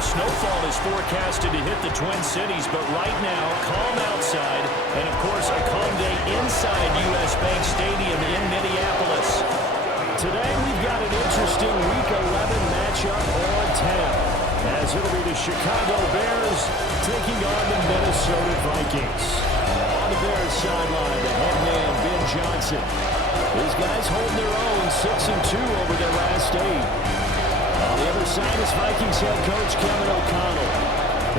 snowfall is forecasted to hit the Twin Cities, but right now, calm outside, and of course, a calm day inside U.S. Bank Stadium in Minneapolis. Today, we've got an interesting Week 11 matchup on tap, as it'll be the Chicago Bears taking on the Minnesota Vikings. On the Bears sideline, the head man, Ben Johnson. These guys hold their own 6-2 over their last 8. On the other side is Vikings head coach Kevin O'Connell.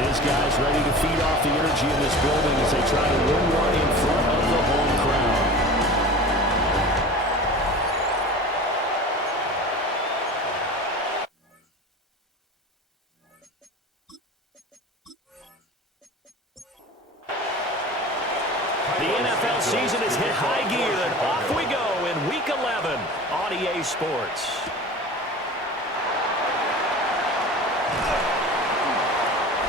His guys ready to feed off the energy in this building as they try to win one in front of the home crowd. The NFL season has hit high gear, and off we go in Week 11 on EA Sports.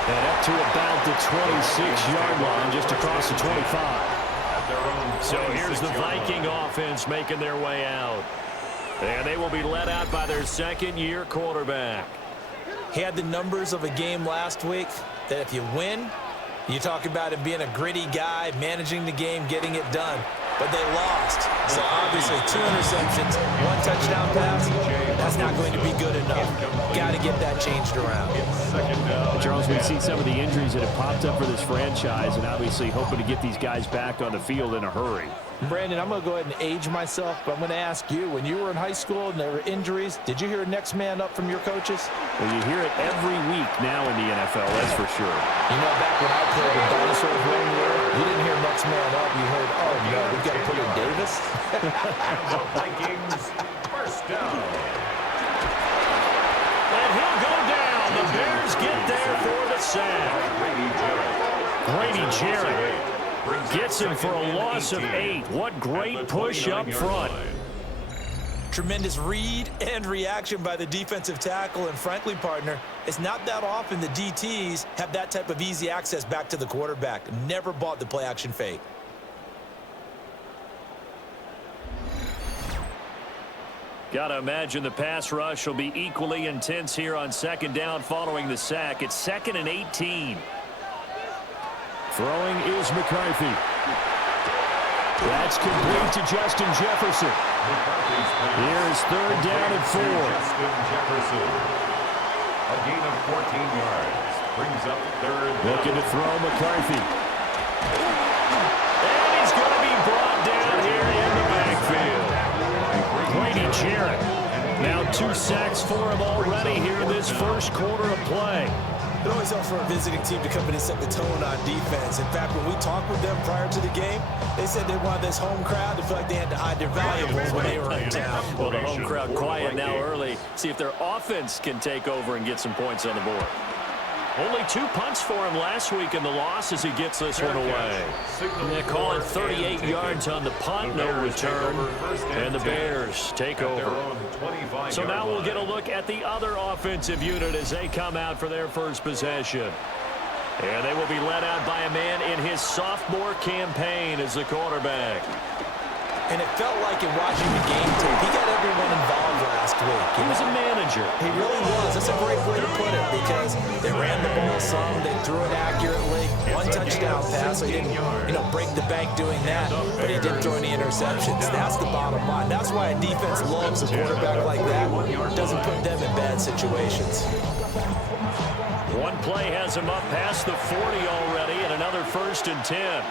And up to about the 26-yard line, just across the 25. So here's the Viking offense making their way out. And they will be led out by their second-year quarterback. He had the numbers of a game last week that if you win, you talk about him being a gritty guy, managing the game, getting it done. But they lost. So obviously 2 interceptions, 1 touchdown pass. That's not going to be good enough. Got to get that changed around. Charles, we've seen some of the injuries that have popped up for this franchise, and obviously hoping to get these guys back on the field in a hurry. Brandon, I'm going to go ahead and age myself, but I'm going to ask you, when you were in high school and there were injuries, did you hear next man up from your coaches? Well, you hear it every week now in the NFL, that's for sure. You know, back when I played with dinosaurs one year, you didn't hear next man up. You heard, oh, no, we've got to put in Davis. Vikings, first down. And he'll go down. The Bears get there for the sack. Grady Jarrett gets him for a loss of 8. What great push up front. Tremendous read and reaction by the defensive tackle. And frankly, partner, it's not that often the DTs have that type of easy access back to the quarterback. Never bought the play action fake. Gotta imagine the pass rush will be equally intense here on second down following the sack. It's 2nd and 18. Throwing is McCarthy. That's complete to Justin Jefferson. Here is 3rd down and 4. Justin Jefferson. A gain of 14 yards. Brings up 3rd. Looking to throw McCarthy. And he's going to be brought down here in the backfield. Grady Jarrett. Now 2 sacks for him already here in this first quarter of play. It always helps for a visiting team to come in and set the tone on defense. In fact, when we talked with them prior to the game, they said they wanted this home crowd to feel like they had to hide their valuables when they were in town. Well, the home crowd quiet now early. See if their offense can take over and get some points on the board. Only 2 punts for him last week in the loss as he gets this one away. They call it 38 yards on the punt, no return, and the Bears take over. So now we'll get a look at the other offensive unit as they come out for their first possession. And they will be led out by a man in his sophomore campaign as the quarterback. And it felt like in watching the game tape, he got everyone involved last week. He was a manager. He really was. That's a great way to put it because they ran the ball some, they threw it accurately, 1 touchdown pass. So he didn't, break the bank doing that, but he didn't throw any interceptions. That's the bottom line. That's why a defense loves a quarterback like that. Doesn't put them in bad situations. One play has him up past the 40 already, and another 1st and 10.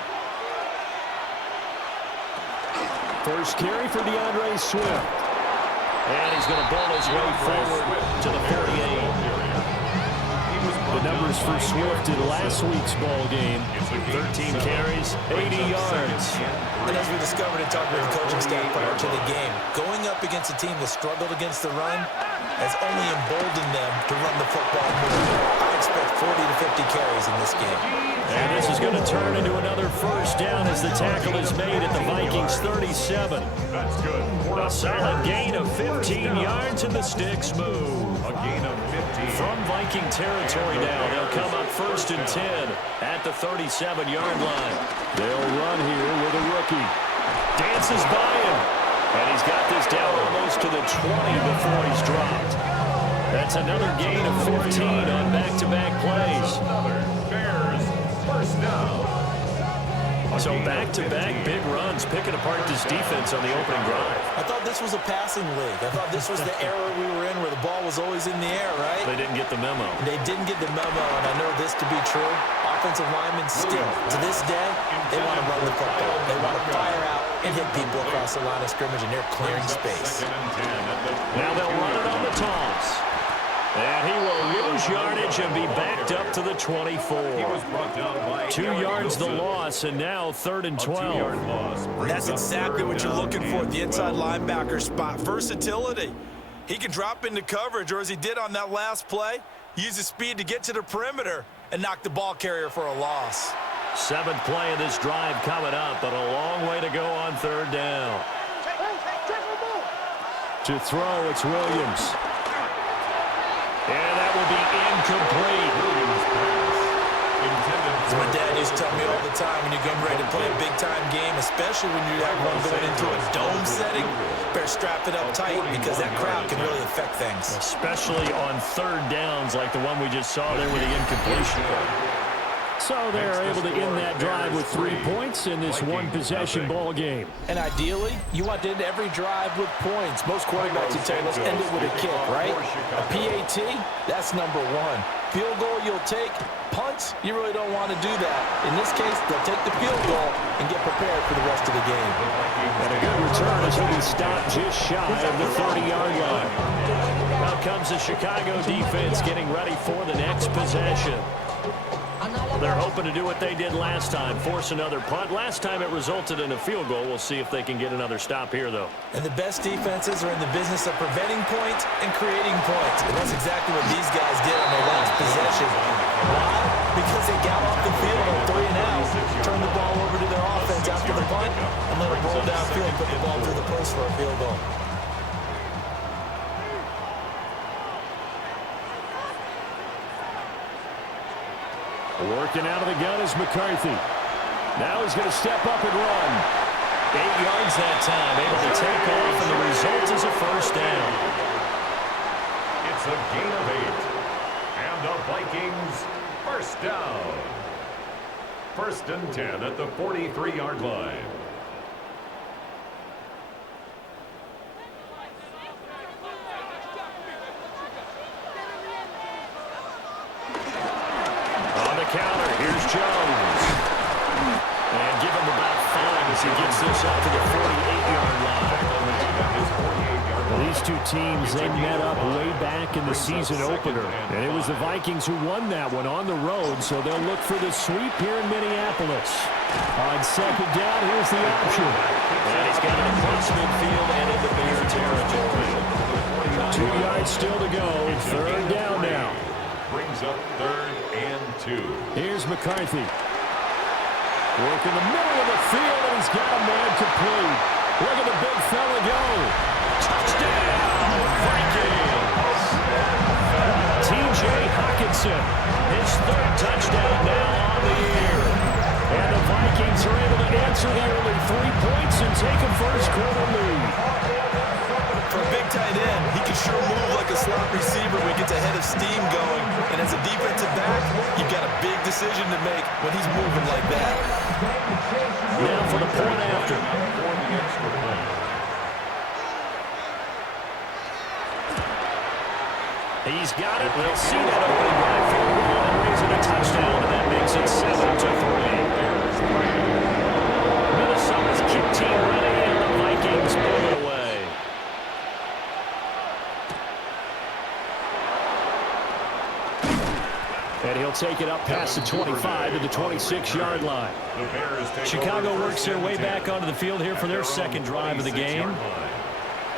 First carry for DeAndre Swift. And he's going to ball his way forward to the 48. The numbers for Swift in last week's ball game, 13 carries, 80 yards. And as we discovered in talking with the coaching staff prior to the game, going up against a team that struggled against the run has only emboldened them to run the football more. I expect 40 to 50 carries in this game. And this is going to turn into another first down as the tackle is made at the Vikings 37. That's good. A solid gain of 15 yards and the sticks move. A gain of 15. From Viking territory now, they'll come up 1st and 10 at the 37-yard line. They'll run here with a rookie. Dances by him. And he's got this down almost to the 20 before he's dropped. That's another gain of 14 on back-to-back plays. Another Bears first down. So back-to-back big runs, picking apart this defense on the opening drive. I thought this was a passing league. I thought this was the era we were in where the ball was always in the air, right? They didn't get the memo. They didn't get the memo, and I know this to be true. Offensive linemen still, to this day, they want to run the football. They want to fire out and hit people across the line of scrimmage, and they're clearing space. Now they'll run it on the toss. And he will lose yardage and be backed up to the 24. 2 yards the loss, and now 3rd and 12. That's exactly what you're looking for at the inside linebacker spot. Versatility. He can drop into coverage, or as he did on that last play, use his speed to get to the perimeter and knock the ball carrier for a loss. 7th play of this drive coming up, but a long way to go on 3rd down. To throw, it's Williams. And that will be incomplete. As my dad used to tell me all the time, when you're getting ready to play a big-time game, especially when you have one going into a dome setting, better strap it up tight because that crowd can really affect things. Especially on 3rd downs like the one we just saw there with the incompletion. So they're able to end that drive with 3 points in this one-possession ball game. And ideally, you want to end every drive with points. Most quarterbacks would tell you, let's end it with a kick, right? A PAT, that's number 1. Field goal you'll take. Punts, you really don't want to do that. In this case, they'll take the field goal and get prepared for the rest of the game. And a good return as he'll be stopped just shy of the 30-yard line. Now comes the Chicago defense getting ready for the next possession. They're hoping to do what they did last time, force another punt. Last time it resulted in a field goal. We'll see if they can get another stop here, though. And the best defenses are in the business of preventing points and creating points. And that's exactly what these guys did on their last possession. Why? Because they got off the field on 3 and out, turned the ball over to their offense after the punt, and let it roll downfield and put the ball through the post for a field goal. Working out of the gun is McCarthy. Now he's going to step up and run. 8 yards that time, able to take off, and the result is a first down. It's a gain of 8. And the Vikings first down. 1st and 10 at the 43-yard line. Counter, here's Jones. And give him about 5 as he gets this up to the 48-yard line. Well, these two teams, they met up way back in the season opener. And it was the Vikings who won that one on the road, so they'll look for the sweep here in Minneapolis. On 2nd down, here's the option. And he's got it across midfield and into Bear territory. 2 yards still to go. 3rd down now. Brings up 3rd and 2. Here's McCarthy. Work in the middle of the field, and he's got a man complete. Look at the big fella go. Touchdown, Vikings! T.J. Hockenson, his 3rd touchdown now on the year. And the Vikings are able to answer the early 3 points and take a first-quarter lead. For a big tight end, he can sure move like a slot receiver when he gets a head of steam going. And as a defensive back, you've got a big decision to make when he's moving like that. Now for the point after. He's got it. We'll see that opening drive field goal and raise it a touchdown, and that makes it 7-3. Minnesota's kick team ready, and the Vikings pull it away. And he'll take it up past the 25 to the 26-yard line. Chicago works their way back onto the field here for their 2nd drive of the game.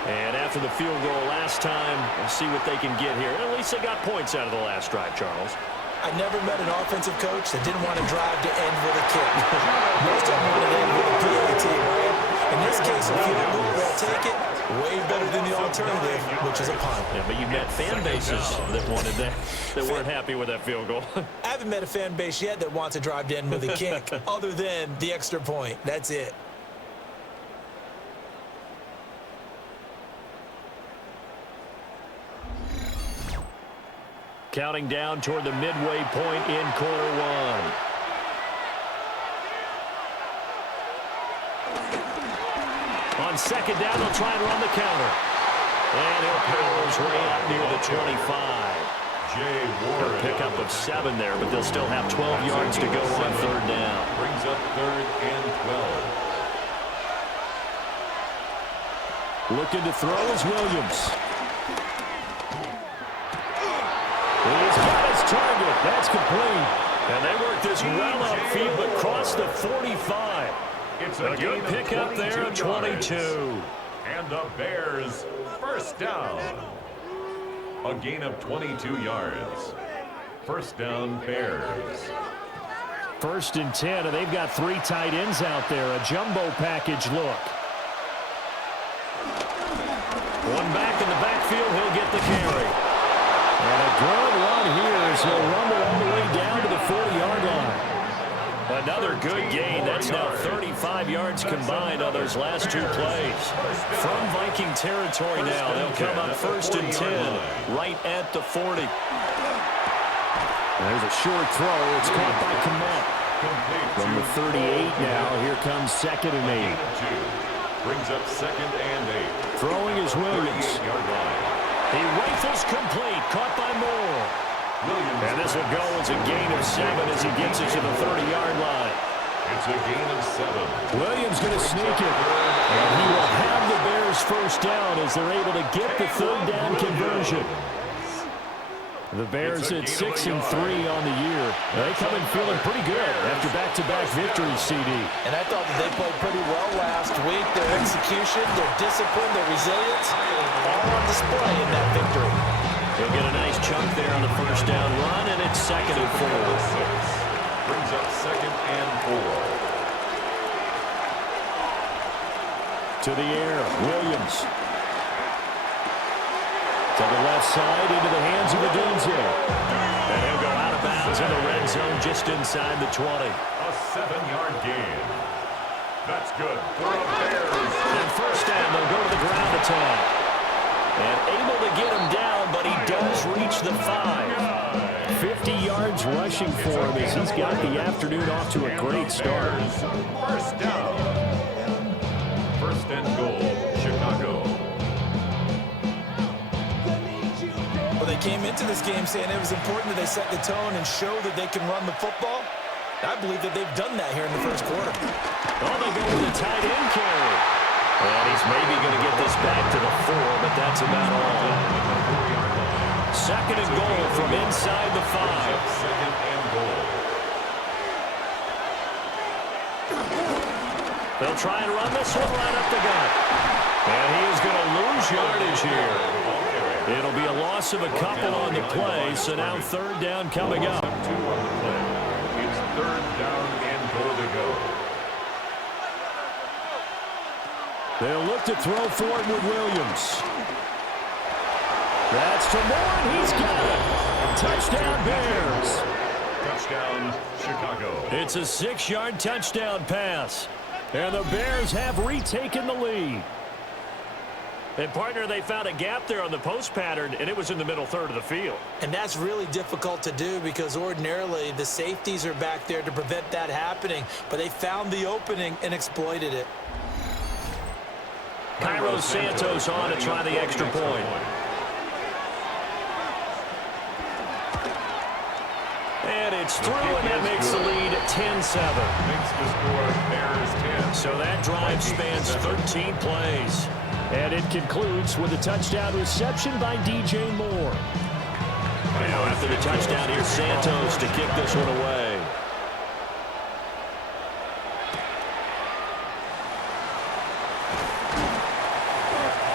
And after the field goal last time, we'll see what they can get here. At least they got points out of the last drive, Charles. I never met an offensive coach that didn't want to drive to end with a kick. Most of them wanted to end with a PAT, right? In this case, a field goal, they'll take it. Way better than the alternative, which is a punt. Yeah, but you've met fan bases that wanted that weren't happy with that field goal. I haven't met a fan base yet that wants to drive to end with a kick, other than the extra point. That's it. Counting down toward the midway point in quarter one. On second down, they'll try and run the counter. And he'll power his way out near the 25. A pickup of 7 there, but they'll still have 12 yards to go on third down. Brings up 3rd and 12. Looking to throw is Williams. He's got his target. That's complete. And they work this well upfield, but cross the 45. It's A good pickup there at 22. And the Bears first down. A gain of 22 yards. First down, Bears. 1st and 10, and they've got 3 tight ends out there. A jumbo package look. One back in the backfield, he'll get the carry. And a good run here as he'll rumble all the way down to the 40-yard line. Another good gain. That's now 35 yards combined on those last 2 plays. From Viking territory now, they'll come up 1st and 10, right at the 40. There's a short throw. It's caught by Komet. From the 38 now, here comes 2nd and 8. Brings up 2nd and 8. Throwing is Williams. He rifles complete, caught by Moore. And this will go as a gain of 7 as he gets it to the 30-yard line. It's a gain of 7. Williams going to sneak it. And he will have the Bears first down as they're able to get the 3rd down conversion. The Bears at 6 and 3 on the year. They come in feeling pretty good after back-to-back victories, CD. And I thought that they played pretty well last week. Their execution, their discipline, their resilience, all on display in that victory. He'll get a nice chunk there on the first down run, and it's 2nd and 4. Brings up 2nd and 4. To the air, Williams. To the left side, into the hands of Odunze. And he'll go out of bounds in the red zone just inside the 20. A 7-yard gain. That's good for the Bears. And first down, they'll go to the ground attack. And able to get him down, but he does reach the 5. 50 yards rushing for him as he's got the afternoon off to a great start. First down. 1st and goal, Chicago. Well, they came into this game saying it was important that they set the tone and show that they can run the football. I believe that they've done that here in the 1st quarter. Oh, they go with a tight end carry. And he's maybe going to get this back to the 4, but that's about all. 2nd and goal from inside the 5. 2nd and goal. They'll try and run this one right up the gut. And he is going to lose yardage here. It'll be a loss of a couple on the play, so now 3rd down coming up. 2 on the play. It's 3rd down and goal to go. They'll look to throw forward with Williams. That's to Moore, and he's got it. Touchdown, Bears. Touchdown, Chicago. It's a 6-yard touchdown pass. And the Bears have retaken the lead. And, partner, they found a gap there on the post pattern, and it was in the middle 3rd of the field. And that's really difficult to do because ordinarily the safeties are back there to prevent that happening. But they found the opening and exploited it. Cairo Santos on to try the extra point. And it's through, and that makes the lead 10-7. Makes the score Bears 10. So that drive spans 13 plays. And it concludes with a touchdown reception by DJ Moore. Now after the touchdown, here's Santos to kick this one away.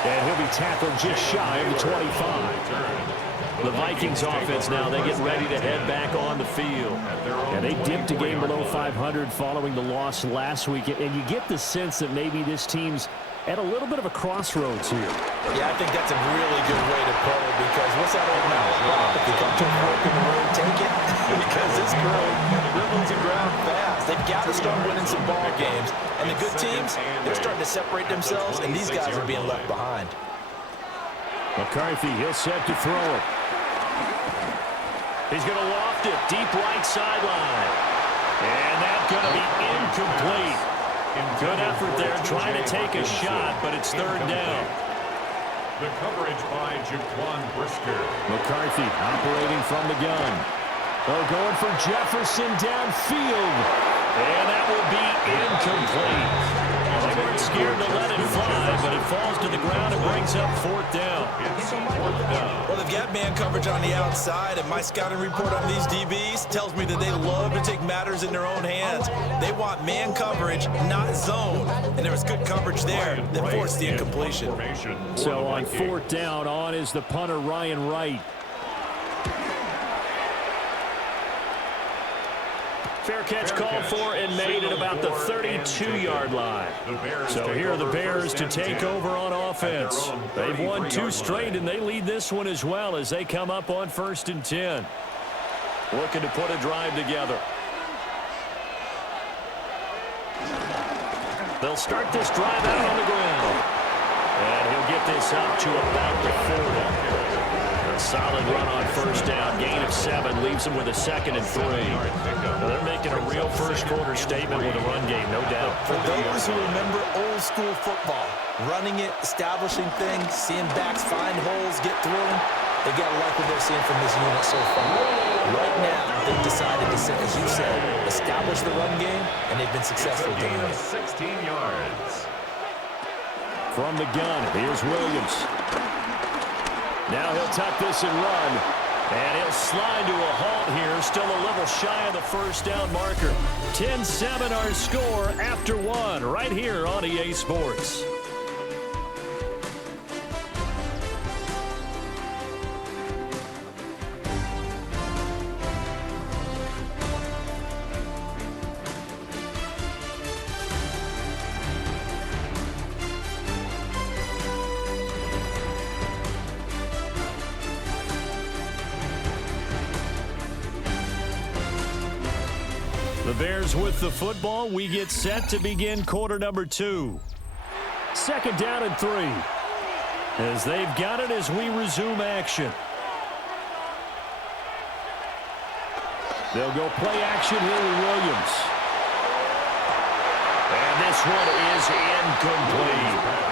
And he'll be tackled just shy of the 25. The Vikings offense now, they get ready to head back on the field. And they dipped a game below 500 following the loss last week. And you get the sense that maybe this team's at a little bit of a crossroads here. Yeah, I think that's a really good way to put it because what's that old mouth? If you come to a fork in the road, take it. Because this girl dribbles the ground fast. They've got to start winning some ball games. And the good teams, they're starting to separate themselves, and these guys are being left behind. McCarthy, he'll set to throw it. He's going to loft it deep right sideline. And that's going to be incomplete. Good effort there trying to take a shot, but it's third down. The coverage by Jaquan Brisker. McCarthy operating from the gun. They're going for Jefferson downfield. And that will be incomplete. They weren't scared to let it fly, but it falls to the ground and brings up fourth down. It's fourth down. Well, they've got man coverage on the outside, and my scouting report on these DBs tells me that they love to take matters in their own hands. They want man coverage, not zone. And there was good coverage there that forced the incompletion. So on fourth down, on is the punter, Ryan Wright. Fair catch called for and made at about the 32-yard line. So here are the Bears to take over on offense. They've won 2 straight, and they lead this one as well as they come up on 1st and 10. Looking to put a drive together. They'll start this drive out on the ground. And he'll get this up to about the 40. A solid run on first down. Gain of 7 leaves them with a 2nd and 3. Now they're making a real first-quarter statement with a run game, no doubt. For those who remember old school football, running it, establishing things, seeing backs find holes, get through them, they got to like what they're seeing from this unit so far. Right now, they've decided to, as you said, establish the run game, and they've been successful doing it. 16 yards. From the gun, here's Williams. Now he'll tuck this and run. And he'll slide to a halt here. Still a little shy of the first down marker. 10-7 our score after 1 right here on EA Sports. The Bears with the football. We get set to begin quarter number 2. 2nd down and 3. As they've got it as we resume action. They'll go play action here with Williams. And this one is incomplete.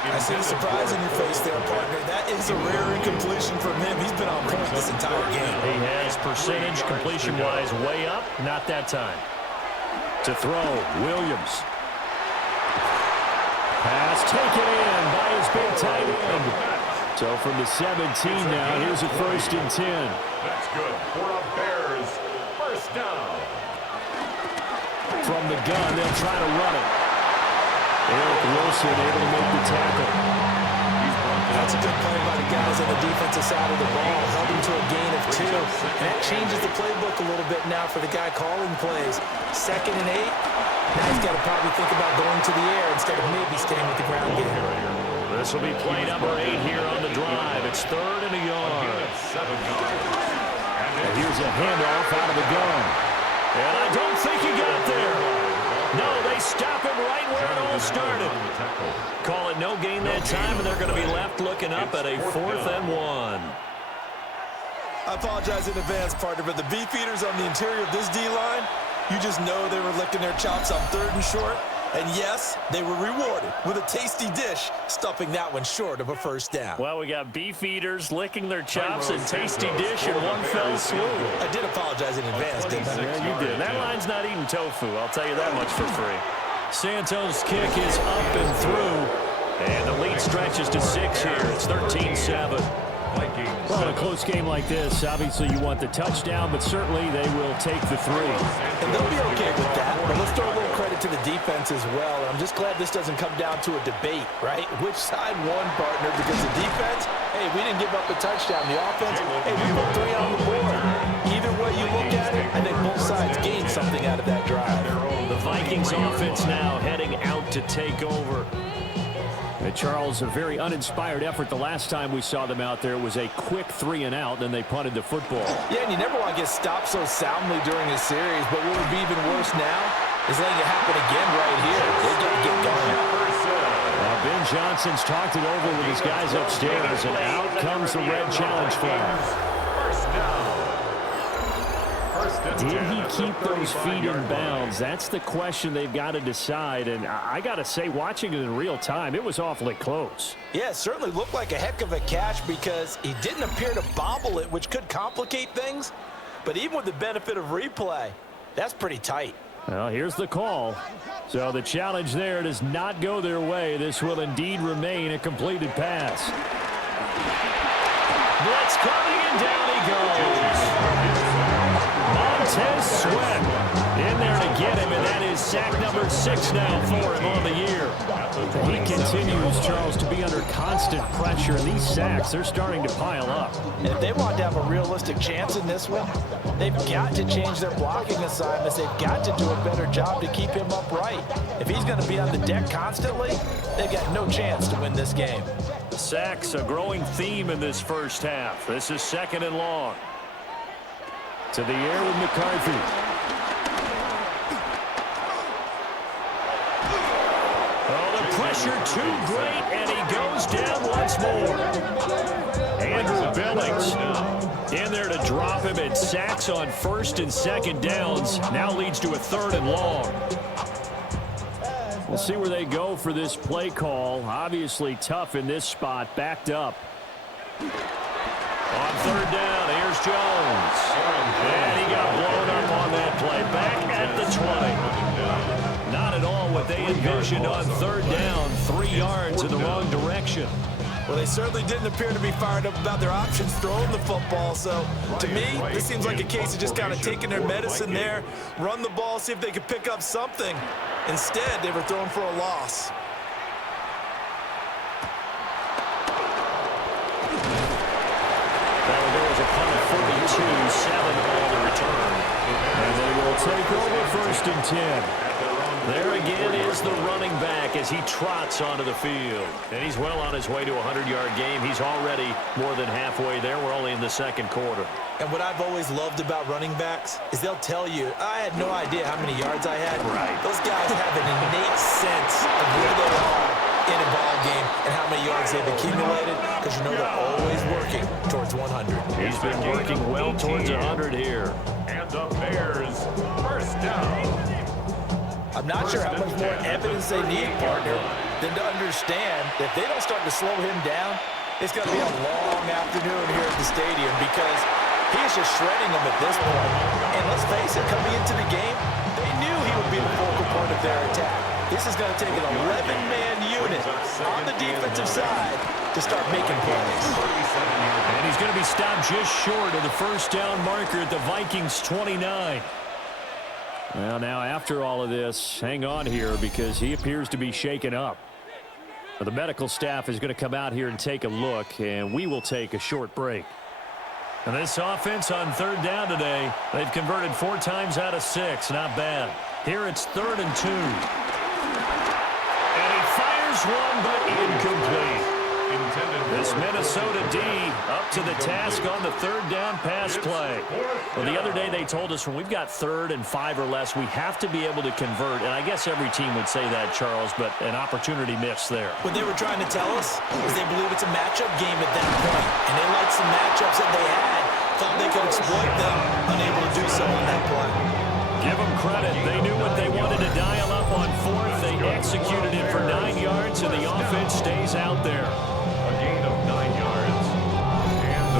I see the surprise in your face there, partner. That is a rare incompletion from him. He's been on point this entire game. He has percentage completion-wise way up. Not that time. To throw, Williams. Pass taken in by his big tight end. So from the 17 now, here's a 1st and 10. That's good for a Bears first down. From the gun, they'll try to run it. Eric Wilson able to make the tackle. That's a good play by the guys on the defensive side of the ball. Held him to a gain of 2. And that changes the playbook a little bit now for the guy calling plays. 2nd and 8. Now he's got to probably think about going to the air instead of maybe staying with the ground game. This will be play number 8 here on the drive. It's 3rd and a yard. 7 yards. And here's a handoff out of the gun. And I don't think he got there. No, they stop him right where it all started. Call it no gain that time, and they're going to be left looking up at a 4th and 1. I apologize in advance, partner, but the beefeaters on the interior of this D-line, you just know they were licking their chops on 3rd and short. And yes, they were rewarded with a tasty dish, stuffing that one short of a first down. Well, we got beef eaters licking their chops and tasty dish in one fell swoop. I did apologize in advance, didn't I? Yeah, you did. That line's not eating tofu, I'll tell you that much for free. Santos' kick is up and through. And the lead stretches to 6 here. It's 13-7. Well, in a close game like this, obviously you want the touchdown, but certainly they will take the 3. And they'll be okay with that, but let's throw a little credit to the defense as well. I'm just glad this doesn't come down to a debate, right? Which side won, partner? Because the defense, hey, we didn't give up a touchdown. The offense, hey, we put 3 on the board. Either way you look at it, I think both sides gained something out of that drive. The Vikings offense now heading out to take over. And Charles, a very uninspired effort the last time we saw them out there. It was a quick 3 and out, then they punted the football. Yeah, and you never want to get stopped so soundly during a series, but what would be even worse now is letting it happen again right here. They've got to get going. Now, Ben Johnson's talked it over with his guys upstairs, and out comes the red challenge flag. First down. Did he keep those feet in bounds? That's the question they've got to decide. And I got to say, watching it in real time, it was awfully close. Yeah, it certainly looked like a heck of a catch because he didn't appear to bobble it, which could complicate things. But even with the benefit of replay, that's pretty tight. Well, here's the call. So the challenge there does not go their way. This will indeed remain a completed pass. Blitz coming, and down he goes. Montez Sweat in there to get him, and that is sack number 6 now for him on the year. He continues, Charles, to be under constant pressure. These sacks, they're starting to pile up. And if they want to have a realistic chance in this one, they've got to change their blocking assignments. They've got to do a better job to keep him upright. If he's going to be on the deck constantly, they've got no chance to win this game. Sacks, a growing theme in this first half. This is 2nd and long. To the air with McCarthy. Pressure too great, and he goes down once more. Andrew Billings in there to drop him, and sacks on 1st and 2nd downs. Now leads to a 3rd and long. We'll see where they go for this play call. Obviously tough in this spot, backed up. On 3rd down, here's Jones. And he got blown up on that play. Back at the 20. Not at all what they envisioned on 3rd down. 3 yards in the wrong direction. Well, they certainly didn't appear to be fired up about their options throwing the football. So, to me, this seems like a case of just kind of taking their medicine there, run the ball, see if they could pick up something. Instead, they were throwing for a loss. That'll go as a punt of 42, 7 all the return. And they will take over 1st and 10. There again is the running back as he trots onto the field. And he's well on his way to a 100-yard game. He's already more than halfway there. We're only in the 2nd quarter. And what I've always loved about running backs is they'll tell you, I had no idea how many yards I had. Right. Those guys have an innate sense of where they are in a ball game and how many yards they've accumulated, because you know they're always working towards 100. He's been working well towards 100 here. And the Bears, 1st down. I'm not sure how much more evidence they need, partner, than to understand that if they don't start to slow him down, it's going to be a long afternoon here at the stadium, because he's just shredding them at this point. And let's face it, coming into the game, they knew he would be the focal point of their attack. This is going to take an 11-man unit on the defensive side to start making plays. And he's going to be stopped just short of the 1st down marker at the Vikings 29. Well, now after all of this, hang on here because he appears to be shaken up. The medical staff is going to come out here and take a look, and we will take a short break. And this offense on 3rd down today, they've converted 4 times out of 6. Not bad. Here it's 3rd and 2. And he fires one, but incomplete. This Minnesota D up to the task on the 3rd down pass play. Well, the other day they told us when we've got 3rd and 5 or less, we have to be able to convert. And I guess every team would say that, Charles, but an opportunity missed there. What they were trying to tell us is they believe it's a matchup game at that point. And they liked some matchups that they had, thought they could exploit them, unable to do so on that play. Give them credit. They knew what they wanted to dial up on 4th. They executed it for 9 yards, and the offense stays out there. A gain of 9 yards.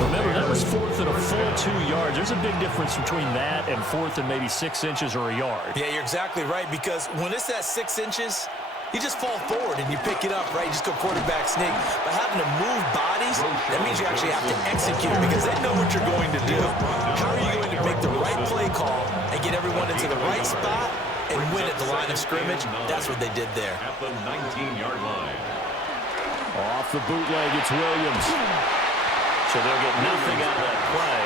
Remember, that was 4th and a full 2 yards. There's a big difference between that and 4th and maybe 6 inches or a yard. Yeah, you're exactly right, because when it's that 6 inches, you just fall forward and you pick it up, right? You just go quarterback sneak. But having to move bodies, that means you actually have to execute, because they know what you're going to do. How are you going to make the right play call and get everyone into the right spot and win at the line of scrimmage? That's what they did there. At the 19-yard line. Off the bootleg, it's Williams. So they'll get nothing out of that play.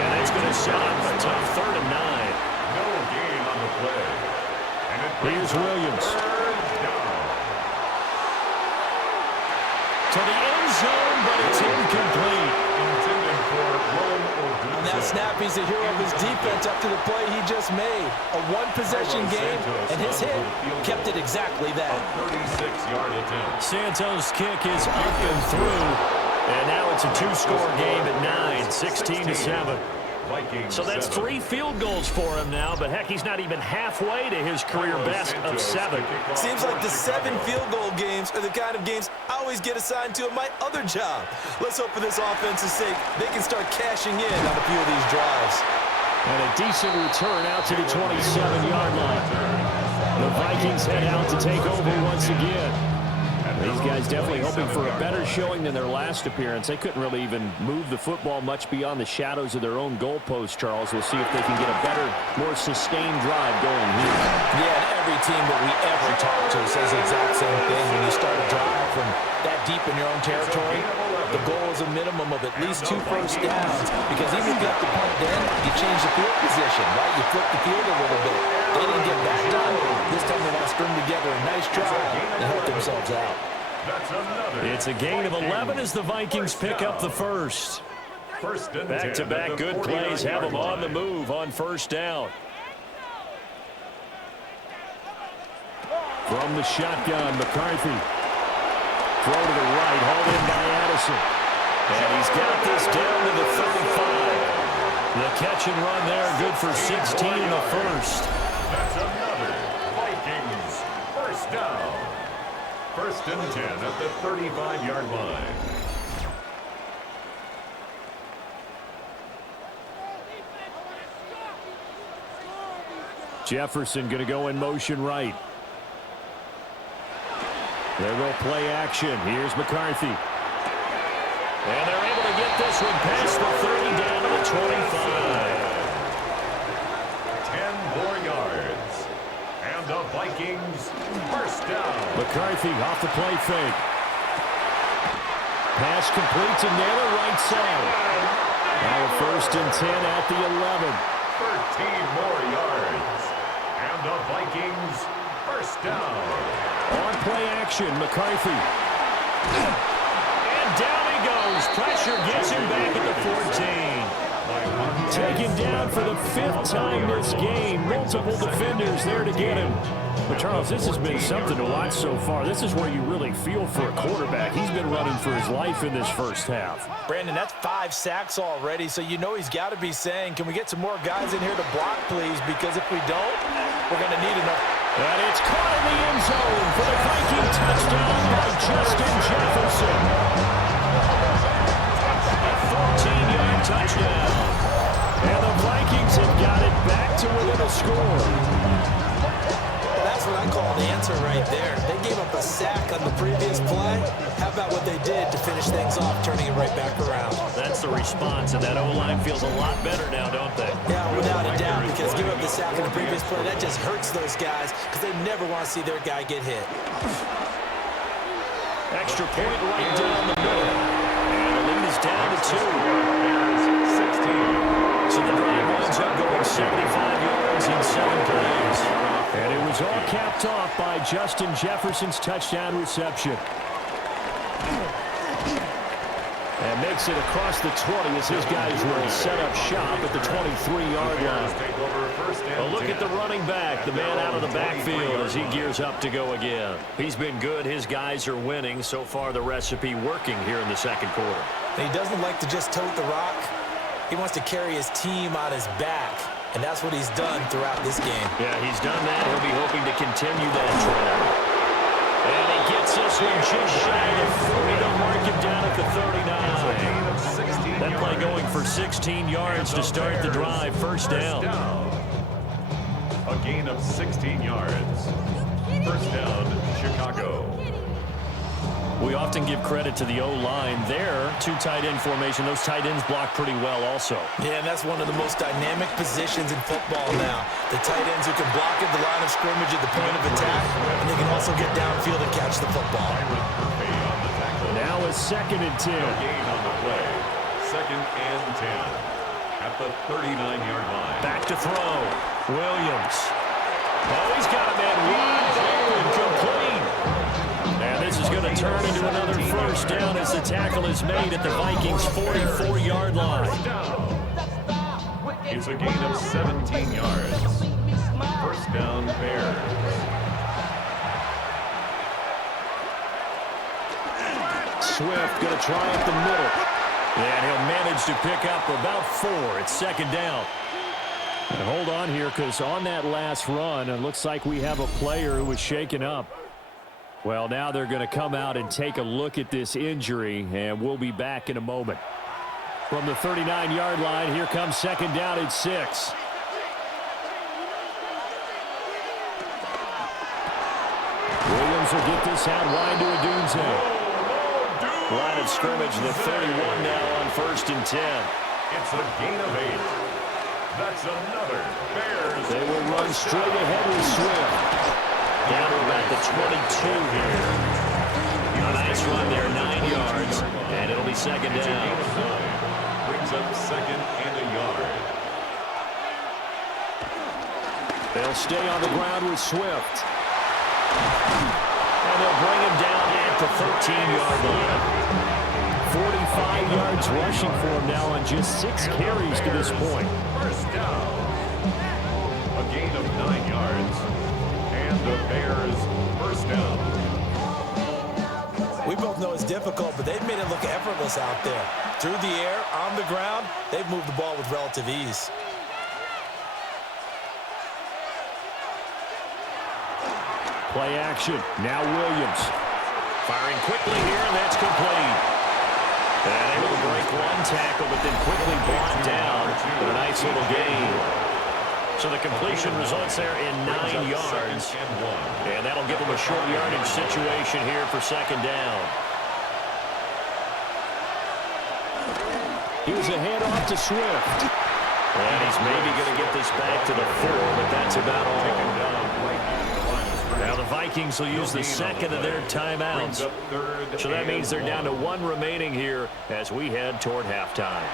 And it's going to set up a tough 3rd and 9. No gain on the play. And it Here's Williams. To the end zone, but it's incomplete. Intended for run or good. On that snap, he's the hero of his defense after the play he just made. A one-possession game, and his hit kept it exactly that. 36-yard attempt. Santos' kick is up and through. And now it's a 2-score game at 9, 16-7. Vikings So that's 7. 3 field goals for him now, but heck, he's not even halfway to his career best of 7. Seems like the 7 field goal games are the kind of games I always get assigned to at my other job. Let's hope for this offense's sake they can start cashing in on a few of these drives. And a decent return out to the 27-yard line. The Vikings head out to take over once again. These guys definitely hoping for a better showing than their last appearance. They couldn't really even move the football much beyond the shadows of their own goalpost, Charles. We'll see if they can get a better, more sustained drive going here. Yeah, and every team that we ever talk to says the exact same thing. When you start a drive from that deep in your own territory, the goal is a minimum of at least 2 first downs, because even if you have to punt in, you change the field position, right? You flip the field a little bit. They didn't get that done. This time they want to string together a nice drive and help themselves out. It's a gain of 11 as the Vikings pick up the first. Back-to-back good plays have them on the move on first down. From the shotgun, McCarthy. Throw to the right, hauled in by Addison. And he's got this down to the 35. The catch and run there, good for 16 in the first. That's another Vikings first down. First and 10 at the 35-yard line. Jefferson going to go in motion right. There go play action. Here's McCarthy. And they're able to get this one past the 30 down to the 25. 10 more yards. And the Vikings first down. McCarthy off the play fake. Pass complete to Naylor right side. Now a first and 10 at the 11. 13 more yards. And the Vikings first down. On play action, McCarthy. And down he goes. Pressure gets him back at the 14. Taken down for the 5th time this game. Multiple defenders there to get him. But, Charles, this has been something to watch so far. This is where you really feel for a quarterback. He's been running for his life in this first half. Brandon, that's 5 sacks already, so you know he's got to be saying, can we get some more guys in here to block, please? Because if we don't, we're going to need enough. And it's caught in the end zone for the Viking touchdown by Justin Jefferson. A 14-yard touchdown. And the Vikings have got it back to within a score. That's what I call an answer right there. They gave up a sack on the previous play. How about what they did to finish things off, turning it right back around? That's the response, and that O-line feels a lot better now, don't they? Yeah, without a doubt, because giving up the sack on the previous play, that just hurts those guys because they never want to see their guy get hit. Extra point right down the middle. And the lead is down to 2. 16. So the drive winds up going 75 yards in 7 plays. And it was all capped off by Justin Jefferson's touchdown reception. And makes it across the 20 as his guys will set up shop at the 23-yard line. A look at the running back, the man out of the backfield as he gears up to go again. He's been good. His guys are winning. So far, the recipe working here in the second quarter. And he doesn't like to just tote the rock. He wants to carry his team on his back. And that's what he's done throughout this game. Yeah, he's done that. He'll be hoping to continue that trend. And he gets this one just shy of 40. They'll mark him down at the 39. That play going for 16 yards to start the drive. First down. A gain of 16 yards. First down, Chicago. We often give credit to the O-line there. 2 tight end formation. Those tight ends block pretty well also. Yeah, and that's one of the most dynamic positions in football now. The tight ends who can block at the line of scrimmage at the point of attack, and they can also get downfield and catch the football. Now a second and 10. Gain on the play. Second and 10 at the 39-yard line. Back to throw. Williams. Oh, he's got a man wide open, complete. And this is going to turn into another first down as the tackle is made at the Vikings' 44-yard line. It's a gain of 17 yards. First down, Bears. Swift going to try up the middle. And he'll manage to pick up about 4. It's second down. And hold on here, because on that last run, it looks like we have a player who was shaken up. Well, now they're going to come out and take a look at this injury, and we'll be back in a moment. From the 39-yard line, here comes second down at 6. Williams will get this out wide to Adunze. Line of scrimmage, the 31 now on 1st and 10. It's a gain of 8. That's another Bears. They will run straight ahead with Swift. Down to about the 22 here. A nice run there, 9 yards, and it'll be second down. Brings up second and a yard. They'll stay on the ground with Swift. And they'll bring him down at the 13-yard line. 45 yards rushing for him now on just 6 carries to this point. First down. A gain of 9 yards. And the Bears first down. We both know it's difficult, but they've made it look effortless out there. Through the air, on the ground, they've moved the ball with relative ease. Play action. Now Williams. Firing quickly here, and that's complete. And able to break one tackle, but then quickly brought down for a nice little gain. So the completion results there in 9 yards. And that'll give them a short yardage situation here for second down. Here's a handoff to Swift. And he's maybe going to get this back to the 4, but that's about all. Now the Vikings will use the second of their timeouts. So that means they're down to 1 remaining here as we head toward halftime.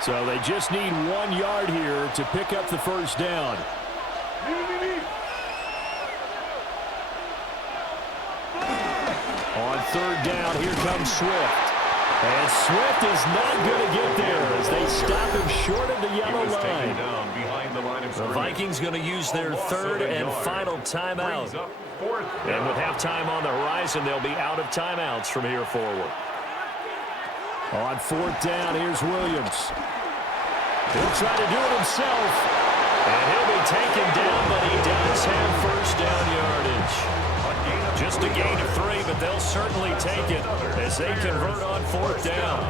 So they just need 1 yard here to pick up the first down. On 3rd down, here comes Swift. And Swift is not going to get there as they stop him short of the yellow line. The Vikings going to use their 3rd and final timeout. And with halftime on the horizon, they'll be out of timeouts from here forward. On 4th down, here's Williams. He'll try to do it himself. And he'll be taken down, but he does have first down yardage. Just a gain of 3, but they'll certainly take it as they convert on 4th down.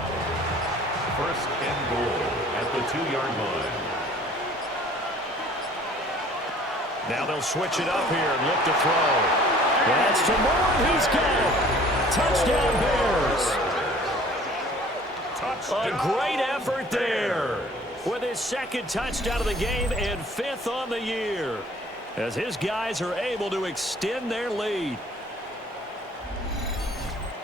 First and goal at the 2-yard line. Now they'll switch it up here and look to throw. That's to Moore. He's got it. Touchdown Bears. A great effort there with his 2nd touchdown of the game and 5th on the year as his guys are able to extend their lead.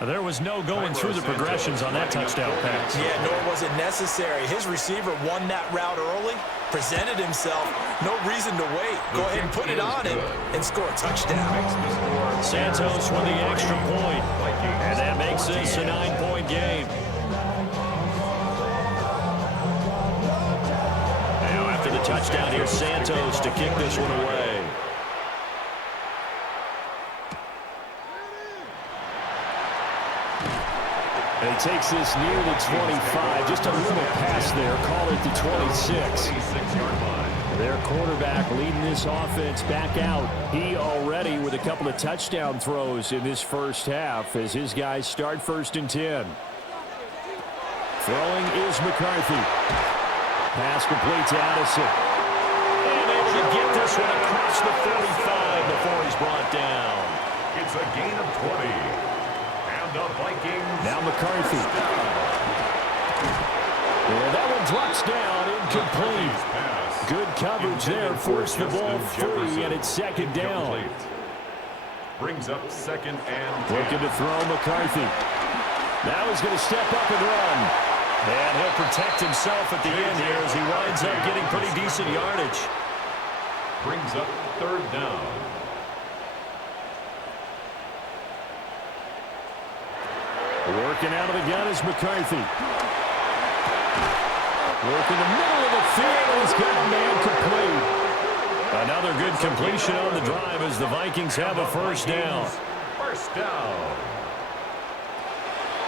There was no going through the progressions on that touchdown pass. Yeah, nor was it necessary. His receiver won that route early, presented himself, no reason to wait. Go ahead and put it on him and score a touchdown. Santos with the extra point, and that makes this a 9-point game. Now after the touchdown, here's Santos to kick this one away. And he takes this near the 25. Just a little pass there. Call it the 26. Their quarterback leading this offense back out. He already with a couple of touchdown throws in this first half as his guys start 1st and 10. Throwing is McCarthy. Pass complete to Addison. And able to get this one across the 45 before he's brought down. It's a gain of 20. The Vikings. Now McCarthy. Yeah, that one drops down, incomplete. Good coverage there, forced the ball free, and it's 2nd down. Brings up 2nd and 10. Looking to throw McCarthy. Now he's going to step up and run. And he'll protect himself at the end here as he winds up getting pretty decent yardage. Brings up 3rd down. Working out of the gun is McCarthy. Working the middle of the field. He's got a man complete. Another good completion on the drive as the Vikings have a first down. First down.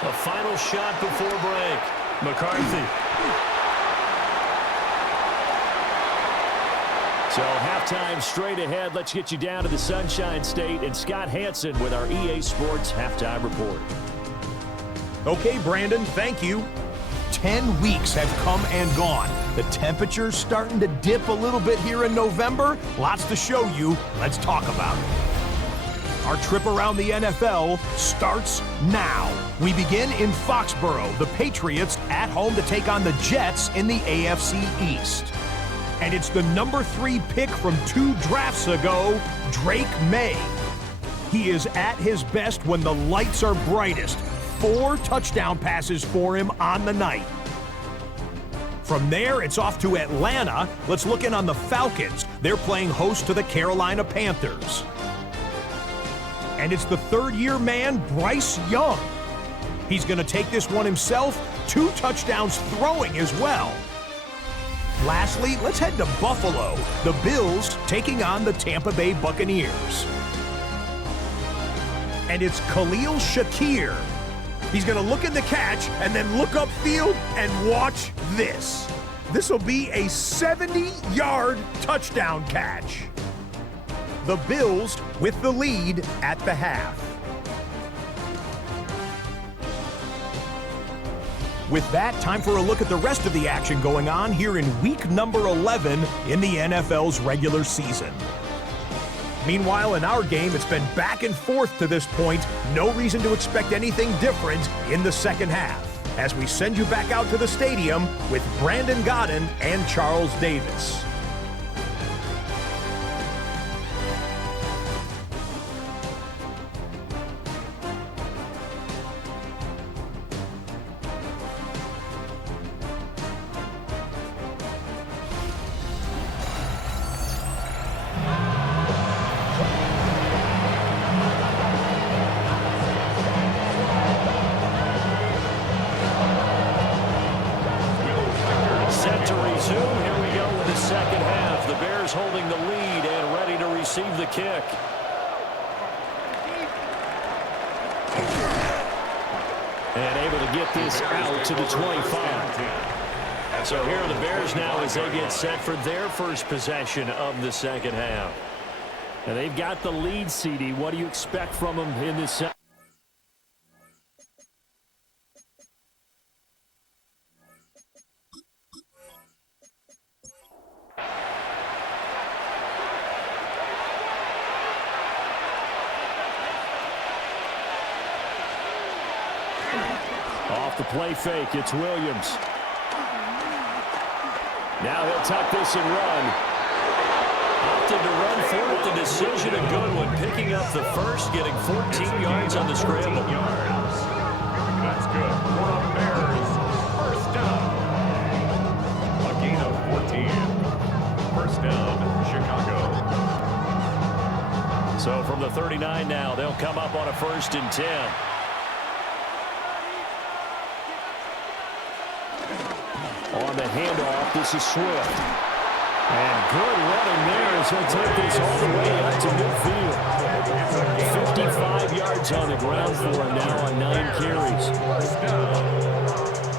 A final shot before break. McCarthy. So halftime straight ahead. Let's get you down to the Sunshine State and Scott Hansen with our EA Sports halftime report. Okay, Brandon, thank you. 10 weeks have come and gone. The temperature's starting to dip a little bit here in November. Lots to show you. Let's talk about it. Our trip around the NFL starts now. We begin in Foxborough, the Patriots at home to take on the Jets in the AFC East. And it's the number 3 pick from 2 drafts ago, Drake May. He is at his best when the lights are brightest. 4 touchdown passes for him on the night. From there, it's off to Atlanta. Let's look in on the Falcons. They're playing host to the Carolina Panthers. And it's the third-year man, Bryce Young. He's going to take this one himself. 2 touchdowns throwing as well. Lastly, let's head to Buffalo. The Bills taking on the Tampa Bay Buccaneers. And it's Khalil Shakir. He's going to look in the catch and then look upfield and watch this. This will be a 70-yard touchdown catch. The Bills with the lead at the half. With that, time for a look at the rest of the action going on here in week number 11 in the NFL's regular season. Meanwhile, in our game, it's been back and forth to this point. No reason to expect anything different in the second half, as we send you back out to the stadium with Brandon Godden and Charles Davis. Set to resume. Here we go with the second half. The Bears holding the lead and ready to receive the kick. And able to get this out to the 25. So here are the Bears now as they get set for their first possession of the second half. And they've got the lead, CD. What do you expect from them in this second? Off the play fake, it's Williams. Now he'll tuck this and run. Opted to run for it. The decision, a good one. Picking up the first, getting 14 yards on the scramble. That's good for the Bears. First down. A gain of 14. First down, Chicago. So from the 39 now, they'll come up on a 1st and 10. On the handoff, this is Swift. And good running there as he'll take this all the way up to midfield. 55 yards on the ground for him now on 9 carries.